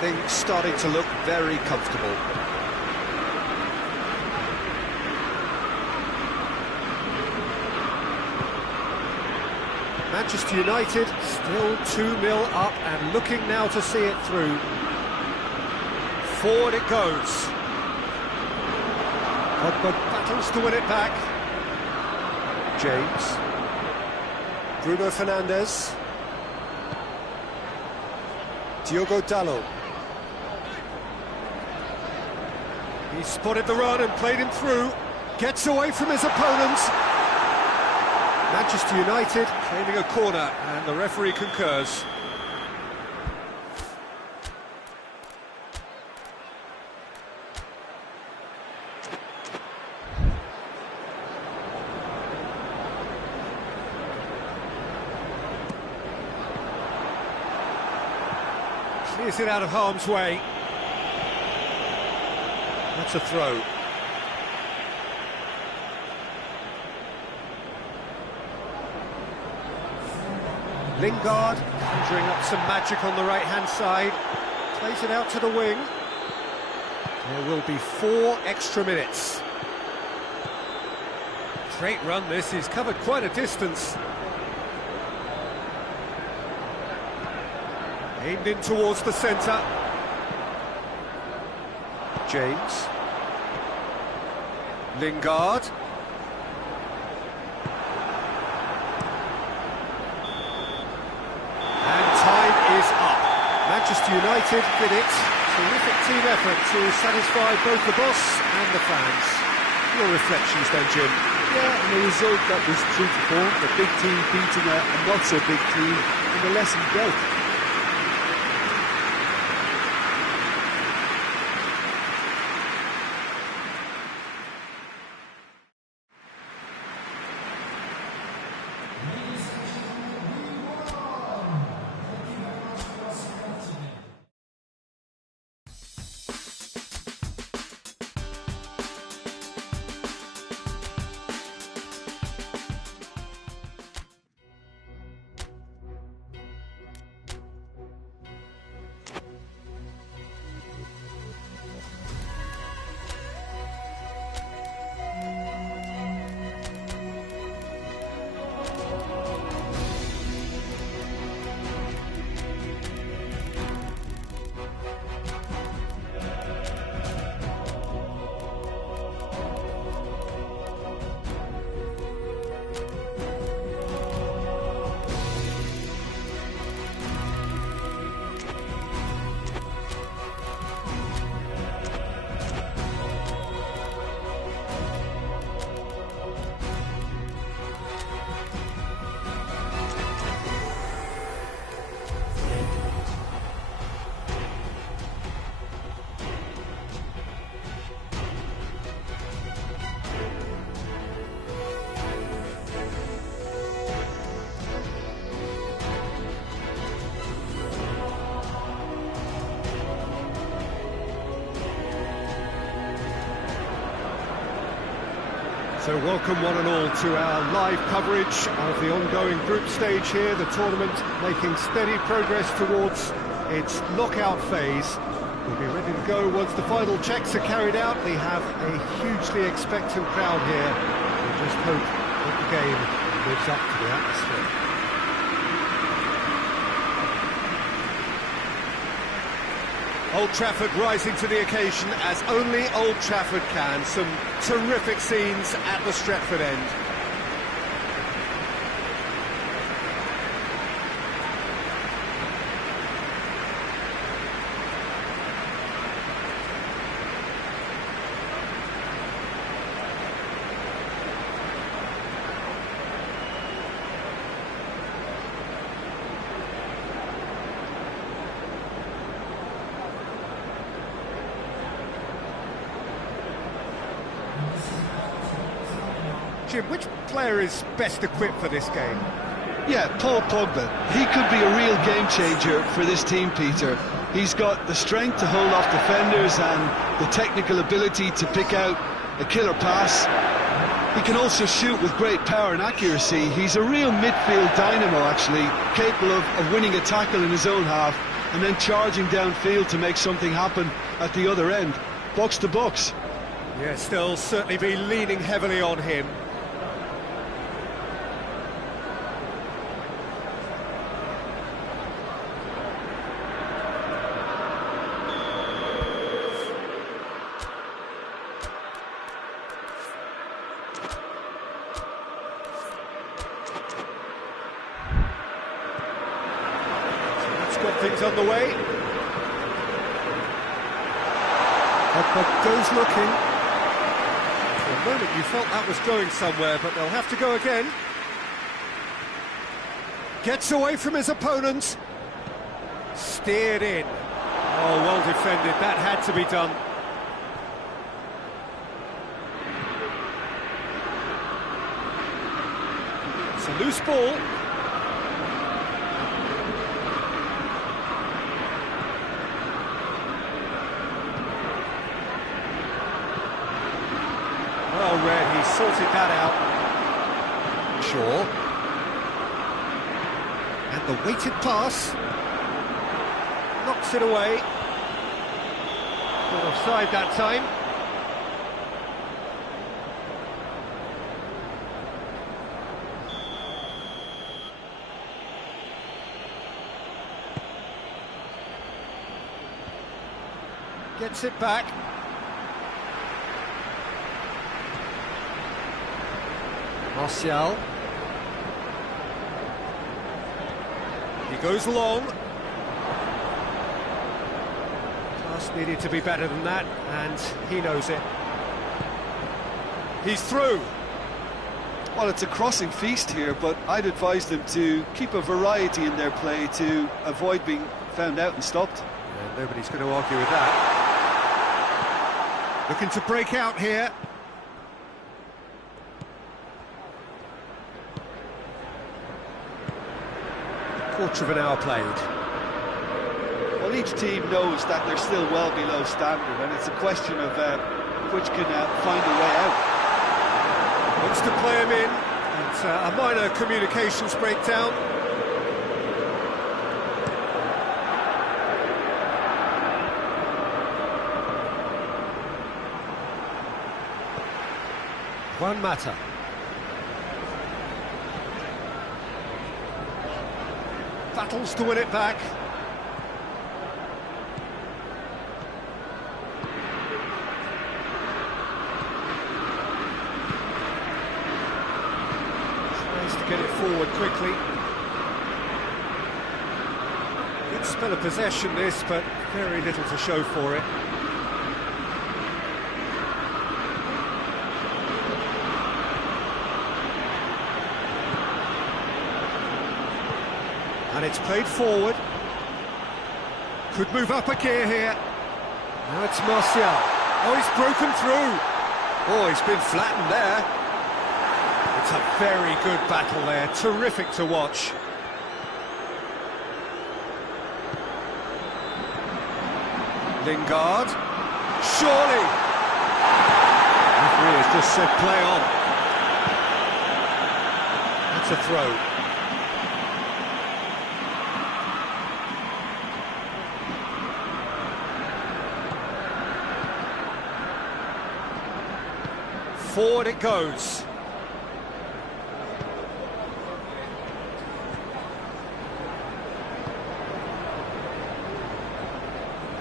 Things starting to look very comfortable. Manchester United still 2-0 up and looking now to see it through. Forward it goes. Pogba battles to win it back. James. Bruno Fernandes. Diogo Dalot. He spotted the run and played him through. Gets away from his opponents. Manchester United claiming a corner, and the referee concurs. Clears it out of harm's way. That's a throw. Lingard conjuring up some magic on the right-hand side. Plays it out to the wing. There will be 4 extra minutes. Great run this, he's covered quite a distance. Aimed in towards the centre. James. Lingard. And time is up. Manchester United did it. Terrific team effort to satisfy both the boss and the fans. Your reflections then, Jim? Yeah, and the result that was true to form, the big team beating a not-so-big team, and the lesson dealt. So welcome one and all to our live coverage of the ongoing group stage here, the tournament making steady progress towards its knockout phase. We'll be ready to go once the final checks are carried out. We have a hugely expectant crowd here. We just hope that the game lives up to the atmosphere. Old Trafford rising to the occasion as only Old Trafford can. Some terrific scenes at the Stretford end. Jim, which player is best equipped for this game? Yeah, Paul Pogba. He could be a real game changer for this team, Peter. He's got the strength to hold off defenders and the technical ability to pick out a killer pass. He can also shoot with great power and accuracy. He's a real midfield dynamo, actually, capable of winning a tackle in his own half and then charging downfield to make something happen at the other end. Box to box. Yes, they'll certainly be leaning heavily on him. Got things on the way. Pogba goes looking. For a moment you felt that was going somewhere, but they'll have to go again. Gets away from his opponent. Steered in. Oh, well defended. That had to be done. It's a loose ball. Well read, he sorted that out. Shaw. And the weighted pass. Knocks it away. Not offside that time. Gets it back. Martial. He goes long. Pass needed to be better than that, and he knows it. He's through. Well, it's a crossing feast here, but I'd advise them to keep a variety in their play to avoid being found out and stopped. Yeah, nobody's going to argue with that. Looking to break out here. Quarter of an hour played. Well, each team knows that they're still well below standard, and it's a question of which can find a way out. Looks to play him in. It's a minor communications breakdown. One matter. Battles to win it back. Tries to get it forward quickly. Good spell of possession this, but very little to show for it. And it's played forward. Could move up a gear here. Now it's Martial. Oh, he's broken through. Oh, he's been flattened there. It's a very good battle there. Terrific to watch. Lingard. Surely. Referee has just said play on. That's a throw. Forward it goes.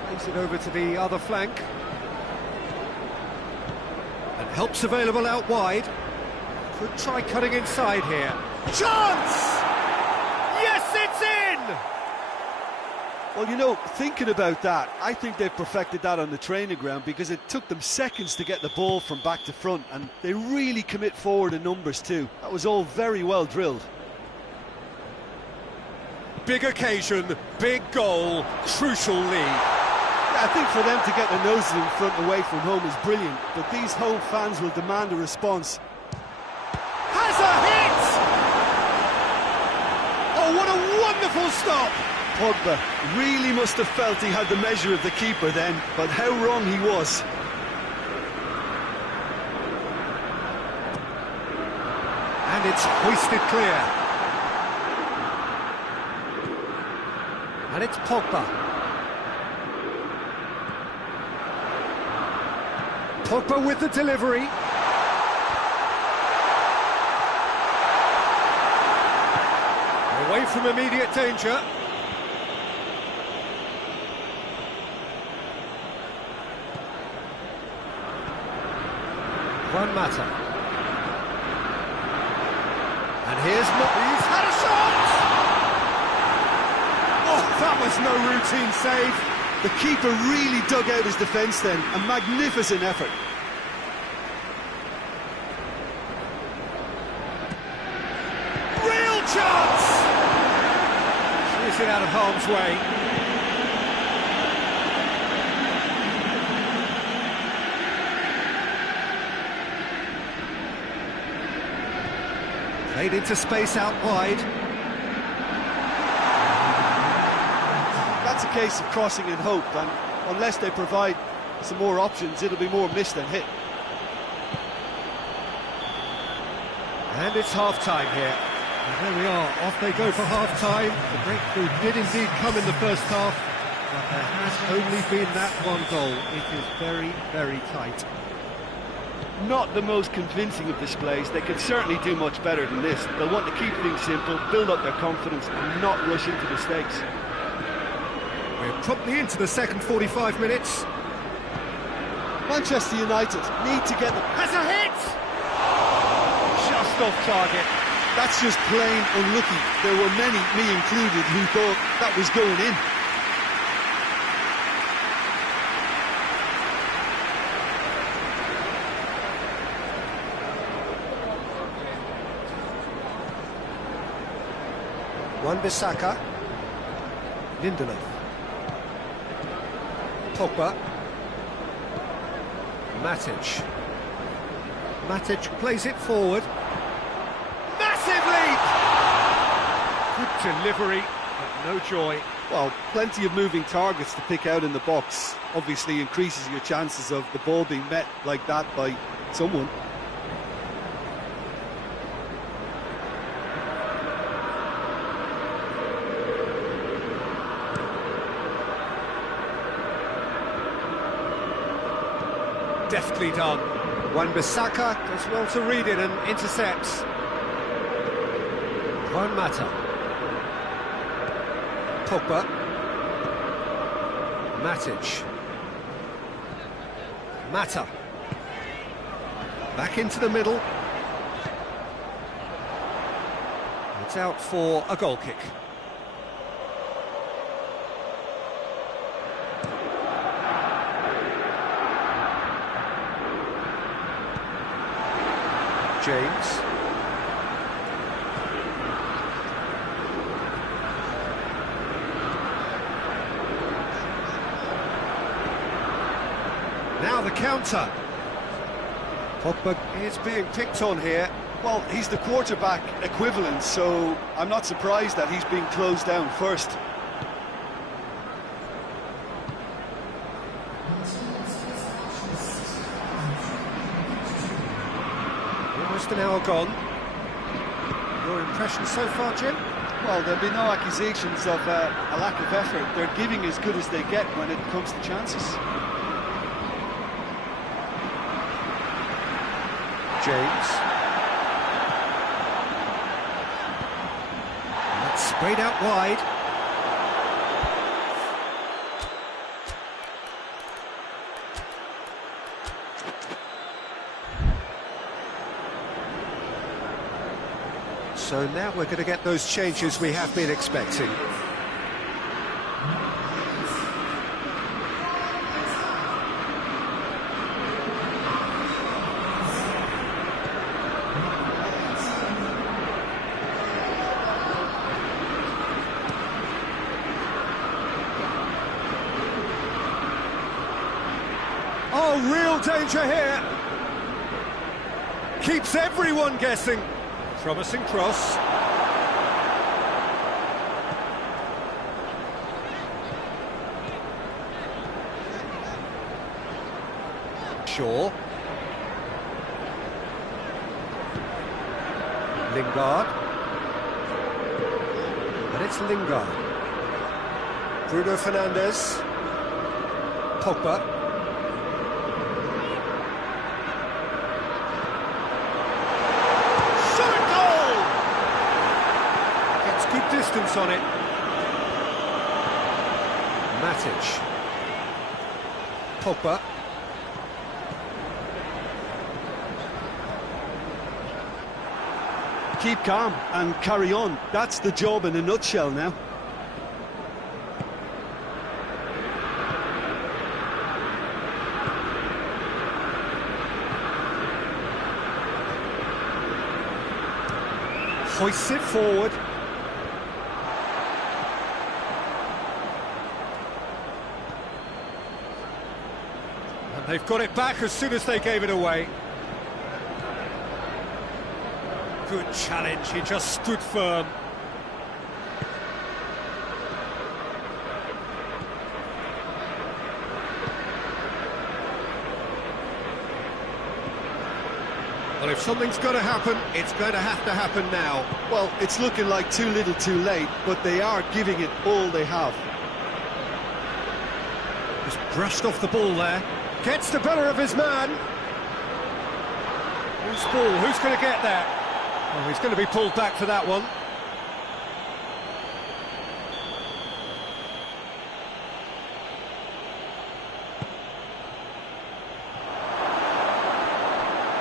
Plays it over to the other flank. And help's available out wide. Could try cutting inside here. Chance! Yes, it's in! Well, you know, thinking about that, I think they've perfected that on the training ground because it took them seconds to get the ball from back to front, and they really commit forward in numbers too. That was all very well drilled. Big occasion, big goal, crucial lead. Yeah, I think for them to get their noses in front away from home is brilliant, but these home fans will demand a response. Has a hit! Oh, what a wonderful stop! Pogba really must have felt he had the measure of the keeper then, but how wrong he was. And it's hoisted clear. And it's Pogba. Pogba with the delivery. Away from immediate danger. One matter. And he's had a shot! Oh, that was no routine save. The keeper really dug out his defence then, a magnificent effort. Real chance! She's it out of harm's way. Played into space out wide. That's a case of crossing in hope, and unless they provide some more options, it'll be more miss than hit. And it's half-time here. And there we are, off they go for half-time. The breakthrough did indeed come in the first half, but there has only been that one goal. It is very, very tight. Not the most convincing of displays. They can certainly do much better than this. They'll want to keep things simple, build up their confidence and not rush into mistakes. We're promptly into the second 45 minutes. Manchester United need to get the... Has a hit! Just off target. That's just plain unlucky. There were many, me included, who thought that was going in. Wan-Bissaka, Lindelof, Pogba, Matic. Matic plays it forward. Massive lead! Good delivery, but no joy. Well, plenty of moving targets to pick out in the box. Obviously increases your chances of the ball being met like that by someone. Deftly done. Wan-Bissaka does well to read it and intercepts. Juan Mata. Pogba. Matic. Mata. Back into the middle. It's out for a goal kick. James. Now the counter. Pogba is being picked on here. Well, he's the quarterback equivalent, so I'm not surprised that he's being closed down first. Almost an hour gone. Your impression so far, Jim? Well, there'll be no accusations of a lack of effort. They're giving as good as they get when it comes to chances. James. That's sprayed out wide. So now we're going to get those changes we have been expecting. Oh, real danger here. Keeps everyone guessing. Promising cross. Shaw. Lingard. And it's Lingard. Bruno Fernandes. Pogba. Distance on it. Matic. Pogba. Keep calm and carry on. That's the job in a nutshell now. Hoists it forward. They've got it back as soon as they gave it away. Good challenge, he just stood firm. Well, if something's going to happen, it's going to happen now. Well, it's looking like too little too late, but they are giving it all they have. Just brushed off the ball there. Gets the better of his man. Who's ball? Who's going to get there? Oh, he's going to be pulled back for that one.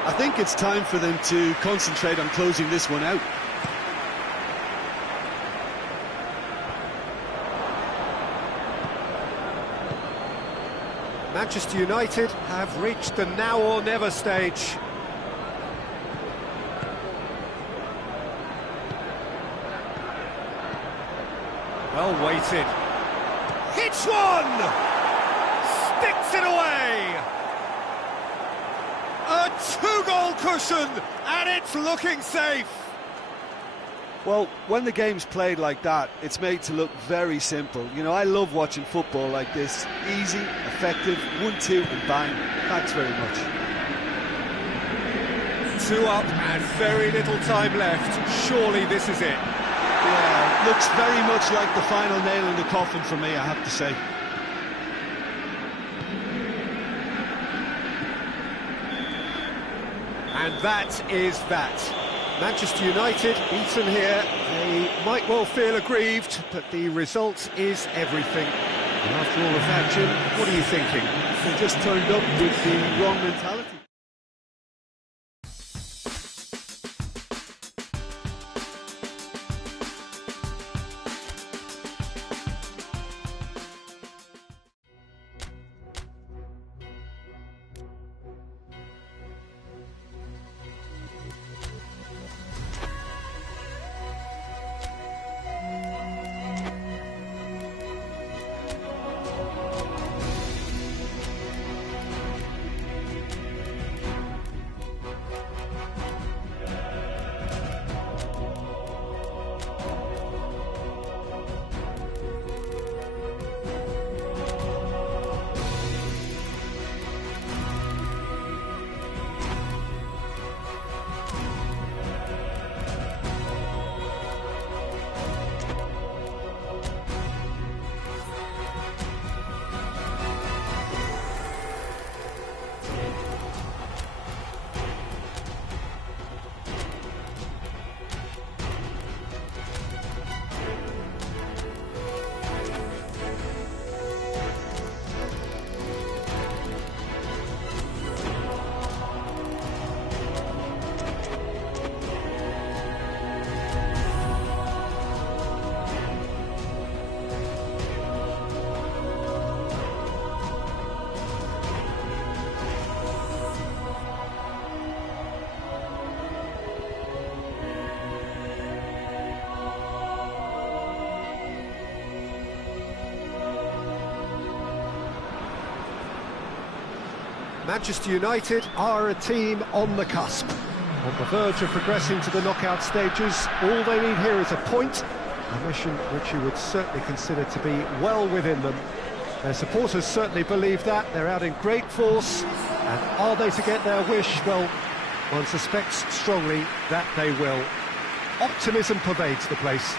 I think it's time for them to concentrate on closing this one out. Manchester United have reached the now or never stage. Well weighted. Hits one! Sticks it away! A two-goal cushion, and it's looking safe! Well, when the game's played like that, it's made to look very simple. You know, I love watching football like this. Easy, effective, 1-2 and bang. Thanks very much. 2 up and very little time left. Surely this is it. Yeah, looks very much like the final nail in the coffin for me, I have to say. And that is that. Manchester United beaten here. They might well feel aggrieved, but the result is everything. And after all of that, Jim, what are you thinking? They just turned up with the wrong mentality. Manchester United are a team on the cusp, on the verge of progressing to the knockout stages. All they need here is a point, a mission which you would certainly consider to be well within them. Their supporters certainly believe that. They're out in great force, and are they to get their wish? Well, one suspects strongly that they will. Optimism pervades the place.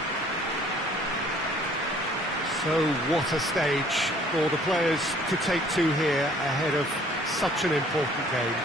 So what a stage for the players to take to here ahead of such an important game.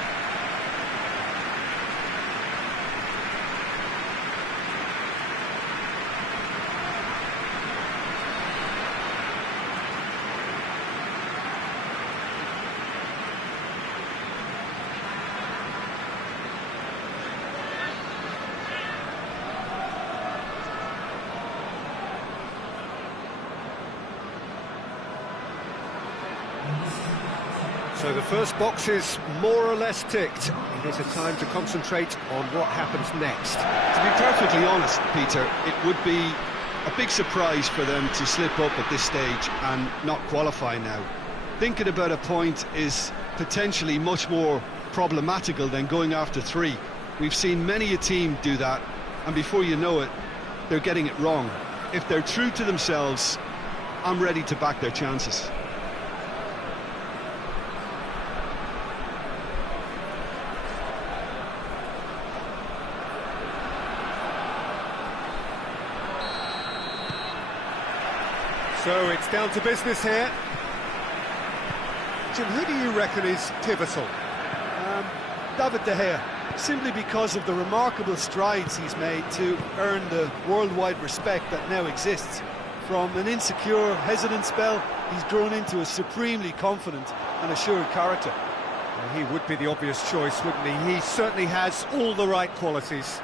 So the first box is more or less ticked. It is a time to concentrate on what happens next. To be perfectly honest, Peter, it would be a big surprise for them to slip up at this stage and not qualify now. Thinking about a point is potentially much more problematical than going after 3. We've seen many a team do that, and before you know it, they're getting it wrong. If they're true to themselves, I'm ready to back their chances. So it's down to business here. Jim, who do you reckon is pivotal? David De Gea, simply because of the remarkable strides he's made to earn the worldwide respect that now exists. From an insecure, hesitant spell, he's grown into a supremely confident and assured character. Well, he would be the obvious choice, wouldn't he? He certainly has all the right qualities.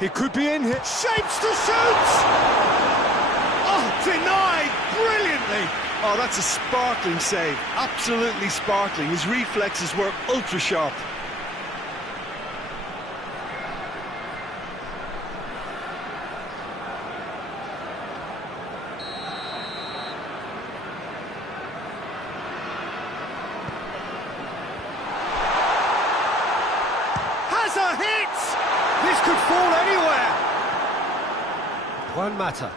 He could be in here. Shapes to shoot! Oh, denied brilliantly! Oh, that's a sparkling save. Absolutely sparkling. His reflexes were ultra sharp. Has a hit! This could fall anywhere! Juan Mata.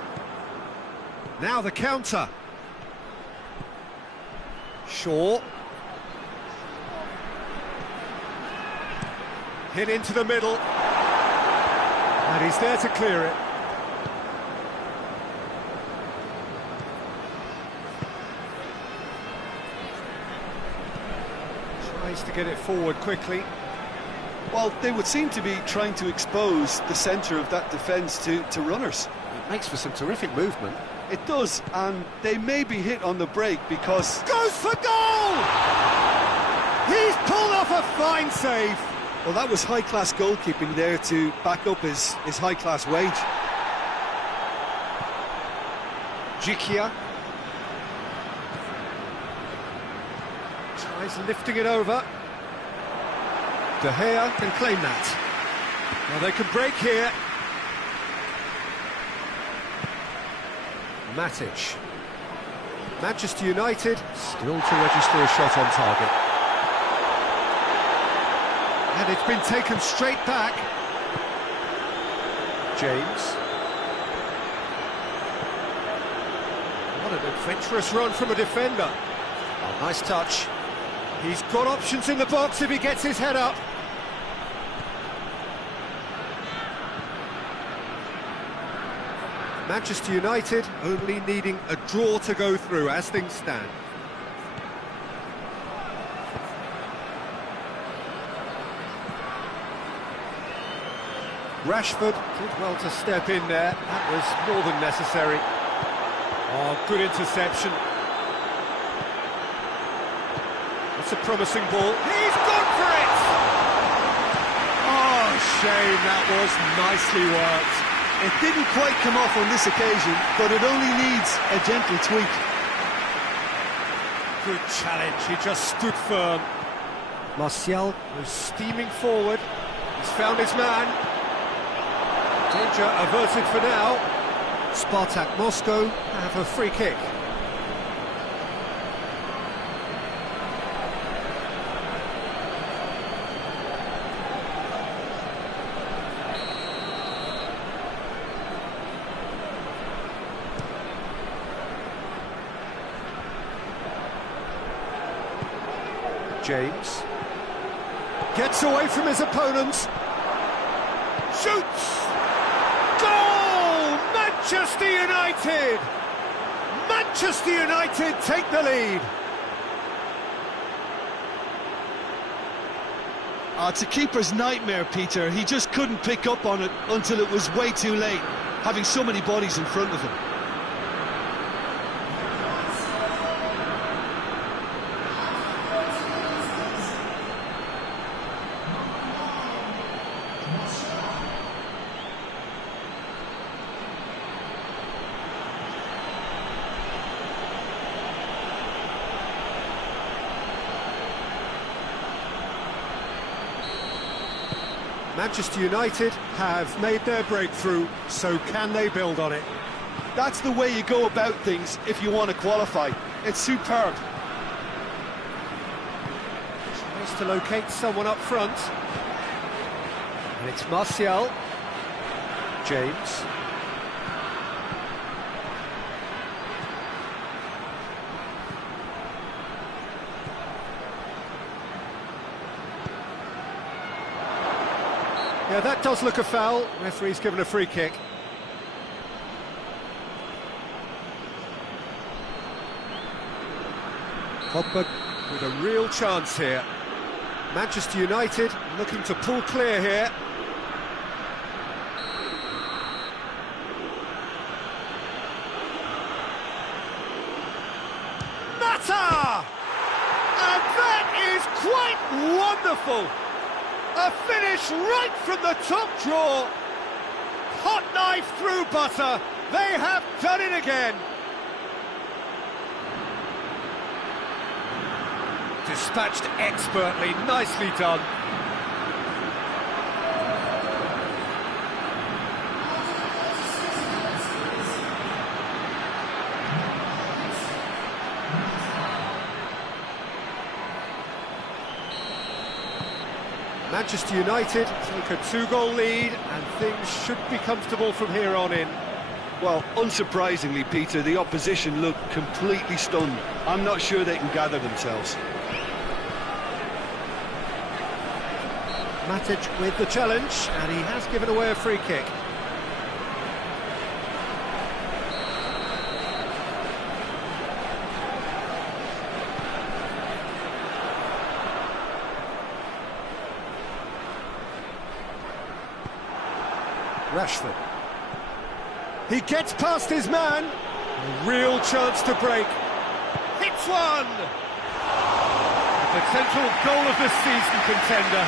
Now the counter. Shaw. Hit into the middle. And he's there to clear it. Tries to get it forward quickly. Well, they would seem to be trying to expose the centre of that defence to runners. It makes for some terrific movement. It does, and they may be hit on the break because... Goes for goal! He's pulled off a fine save. Well, that was high-class goalkeeping there to back up his high-class wage. Jikia. Tries lifting it over. De Gea can claim that. Well, they can break here. Matic. Manchester United still to register a shot on target. And it's been taken straight back. James. What an adventurous run from a defender. Oh, nice touch. He's got options in the box if he gets his head up. Manchester United only needing a draw to go through as things stand. Rashford did well to step in there. That was more than necessary. Oh, good interception. It's a promising ball. He's gone for it! Oh, shame, that was nicely worked. It didn't quite come off on this occasion, but it only needs a gentle tweak. Good challenge, he just stood firm. Martial was steaming forward. He's found his man. Danger averted for now. Spartak Moscow have a free kick. James gets away from his opponents, shoots, goal! Manchester United! Manchester United take the lead. It's a keeper's nightmare, Peter. He just couldn't pick up on it until it was way too late, having so many bodies in front of him. Manchester United have made their breakthrough, so can they build on it? That's the way you go about things if you want to qualify. It's superb. Tries to locate someone up front. And it's Martial. James. Yeah, that does look a foul. Referee's given a free kick. Pogba with a real chance here. Manchester United looking to pull clear here. Mata! And that is is quite wonderful! A finish right from the top draw! Hot knife through butter! They have done it again! Dispatched expertly, nicely done. Manchester United take a 2-goal lead, and things should be comfortable from here on in. Well, unsurprisingly, Peter, the opposition look completely stunned. I'm not sure they can gather themselves. Matic with the challenge, and he has given away a free kick. Rashford. He gets past his man. A real chance to break. Hits one! A potential goal of the season contender,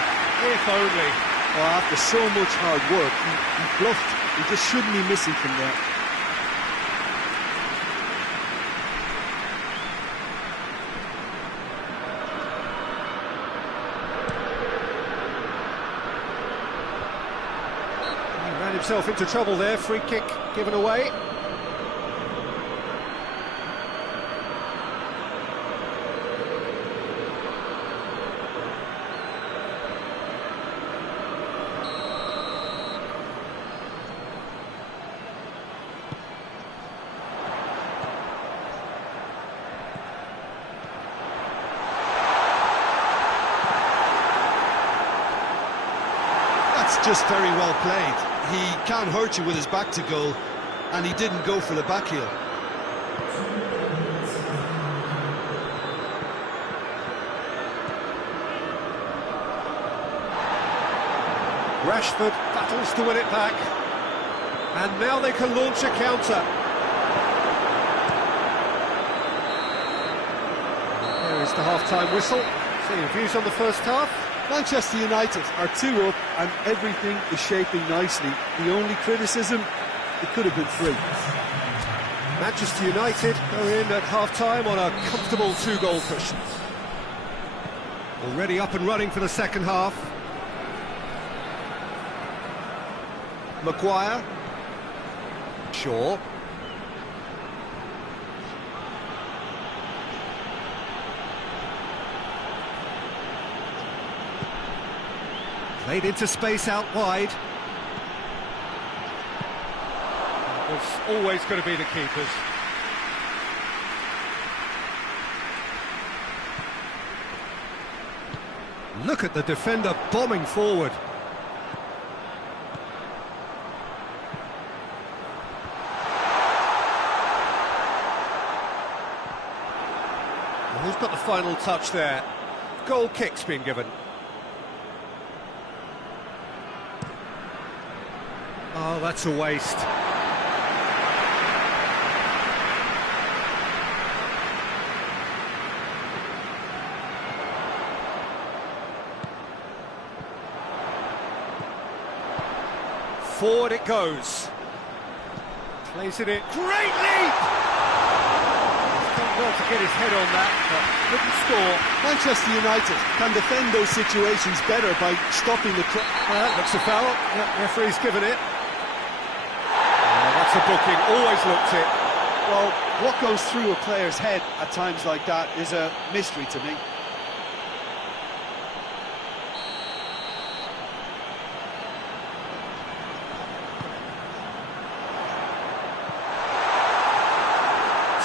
if only. Well, after so much hard work, he bluffed. He just shouldn't be missing from there. Himself into trouble there, free kick given away. That's just very well played. He can't hurt you with his back to goal, and he didn't go for the back heel. Rashford battles to win it back, and now they can launch a counter. There is the half-time whistle. So your views on the first half? Manchester United are 2 up and everything is shaping nicely. The only criticism, it could have been 3. Manchester United go in at half-time on a comfortable 2-goal cushion. Already up and running for the second half. Maguire. Shaw. Played into space out wide. It's always going to be the keepers. Look at the defender bombing forward. Well, who's got the final touch there? Goal kick's been given. Oh, that's a waste. Forward it goes. Plays it in. Great leap! He's done well to get his head on that, but couldn't score. Manchester United can defend those situations better by stopping the... Looks a foul. Yep, referee's given it. That's a booking, always looked it. Well, what goes through a player's head at times like that is a mystery to me.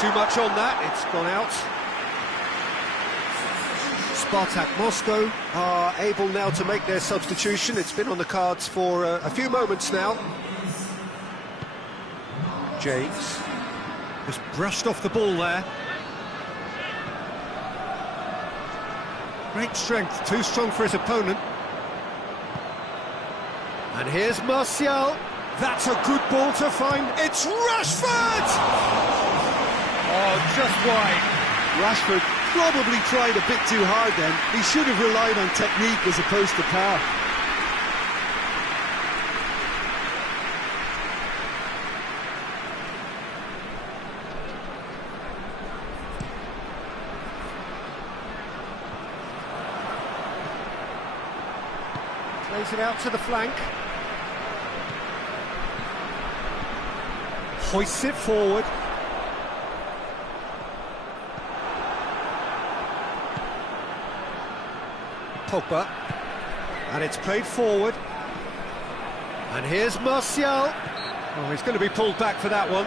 Too much on that, it's gone out. Spartak Moscow are able now to make their substitution. It's been on the cards for a few moments now. James just brushed off the ball there. Great strength, too strong for his opponent. And here's Martial. That's a good ball to find. It's Rashford! Oh, just wide. Rashford Probably tried a bit too hard then. He should have relied on technique as opposed to power. Plays it out to the flank. Hoists it forward. Pogba. And it's played forward. And here's Martial. Oh, he's going to be pulled back for that one.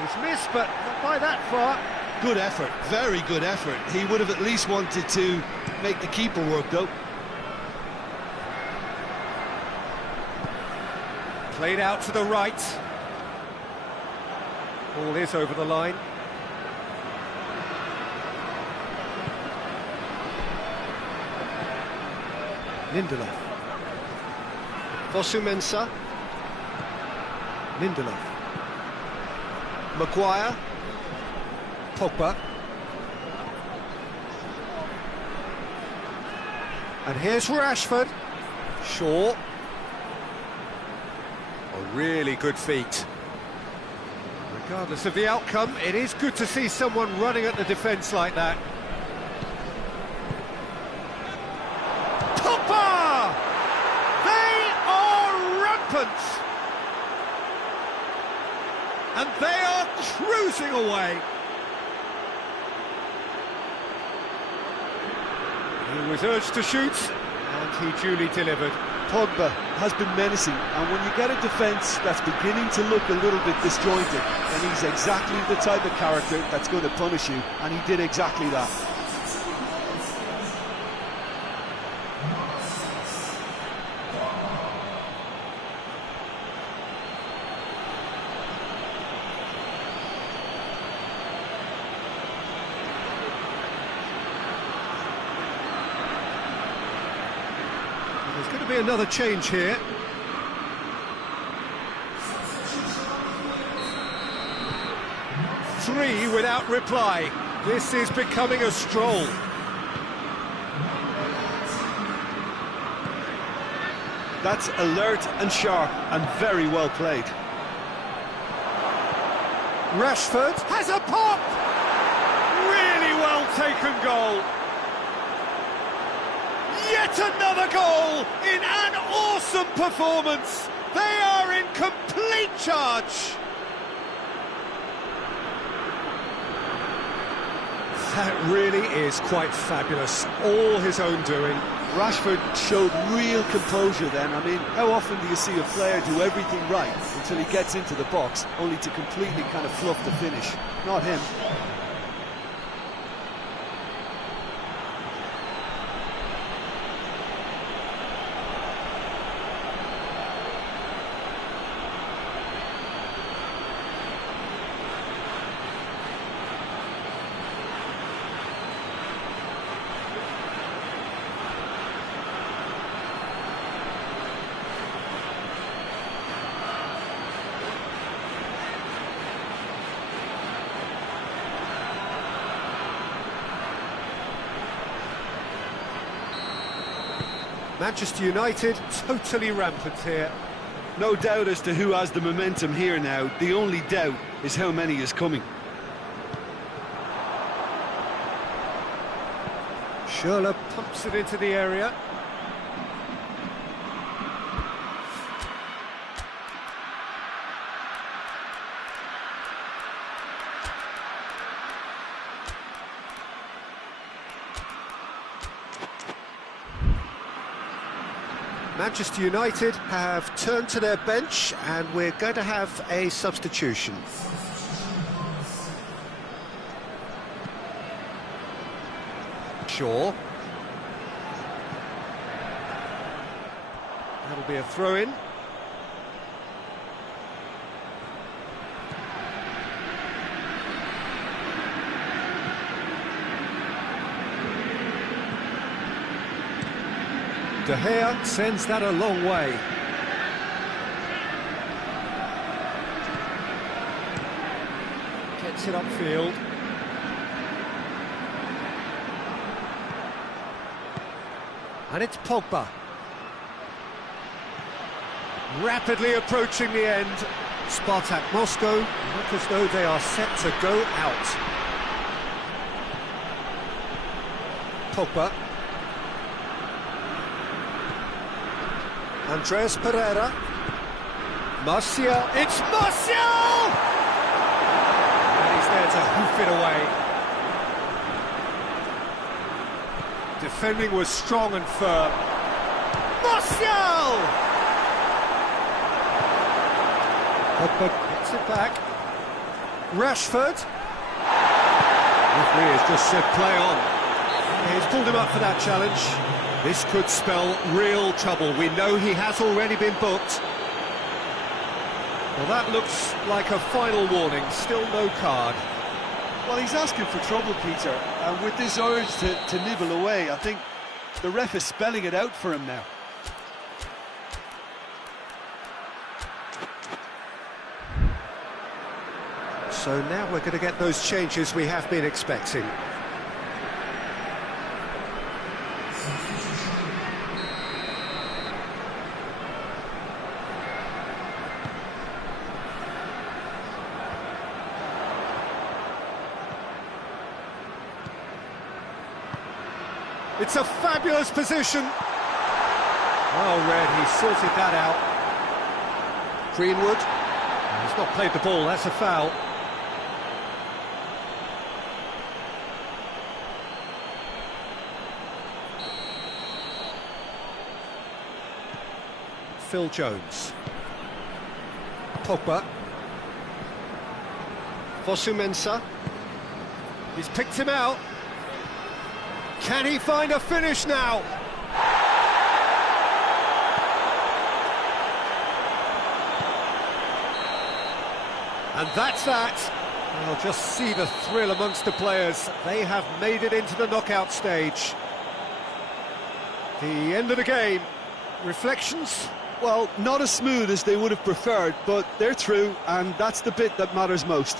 He's missed, but not by that far. Good effort, very good effort. He would have at least wanted to make the keeper work, though. Played out to the right. Ball is over the line. Lindelof. Fosu-Mensah. Lindelof. Maguire. Pogba. And here's Rashford. Shaw. A really good feat. Regardless of the outcome, it is good to see someone running at the defence like that. Pogba! They are rampant! And they are cruising away. He was urged to shoot, and he duly delivered. Pogba has been menacing, and when you get a defence that's beginning to look a little bit disjointed, then he's exactly the type of character that's going to punish you, and he did exactly that. There's going to be another change here. Three without reply. This is becoming a stroll. That's alert and sharp and very well played. Rashford has a pop! Really well taken goal. Yet another goal in an awesome performance. They are in complete charge. That really is quite fabulous. All his own doing. Rashford showed real composure then. I mean, how often do you see a player do everything right until he gets into the box, only to completely kind of fluff the finish? Not him. Manchester United totally rampant here. No doubt as to who has the momentum here now. The only doubt is how many is coming. Schürrle pumps it into the area. Manchester United have turned to their bench and we're going to have a substitution. Shaw. That'll be a throw-in. De Gea sends that a long way. Gets it upfield. And it's Pogba. Rapidly approaching the end. Spartak Moscow look as though they are set to go out. Pogba. Andreas Pereira. Martial. It's Martial! And he's there to hoof it away. Defending was strong and firm. Martial! Pogba gets it back. Rashford. Referee has just said play on. He's pulled him up for that challenge. This could spell real trouble. We know he has already been booked. Well, that looks like a final warning. Still no card. Well, he's asking for trouble, Peter, and with this urge to nibble away, I think the ref is spelling it out for him now. So now we're going to get those changes we have been expecting. It's a fabulous position. Well read, he sorted that out. Greenwood. He's not played the ball, that's a foul. Phil Jones. Pogba. Fosu-Mensah. He's picked him out. Can he find a finish now? And that's that. I'll just see the thrill amongst the players. They have made it into the knockout stage. The end of the game. Reflections? Well, not as smooth as they would have preferred, but they're through, and that's the bit that matters most.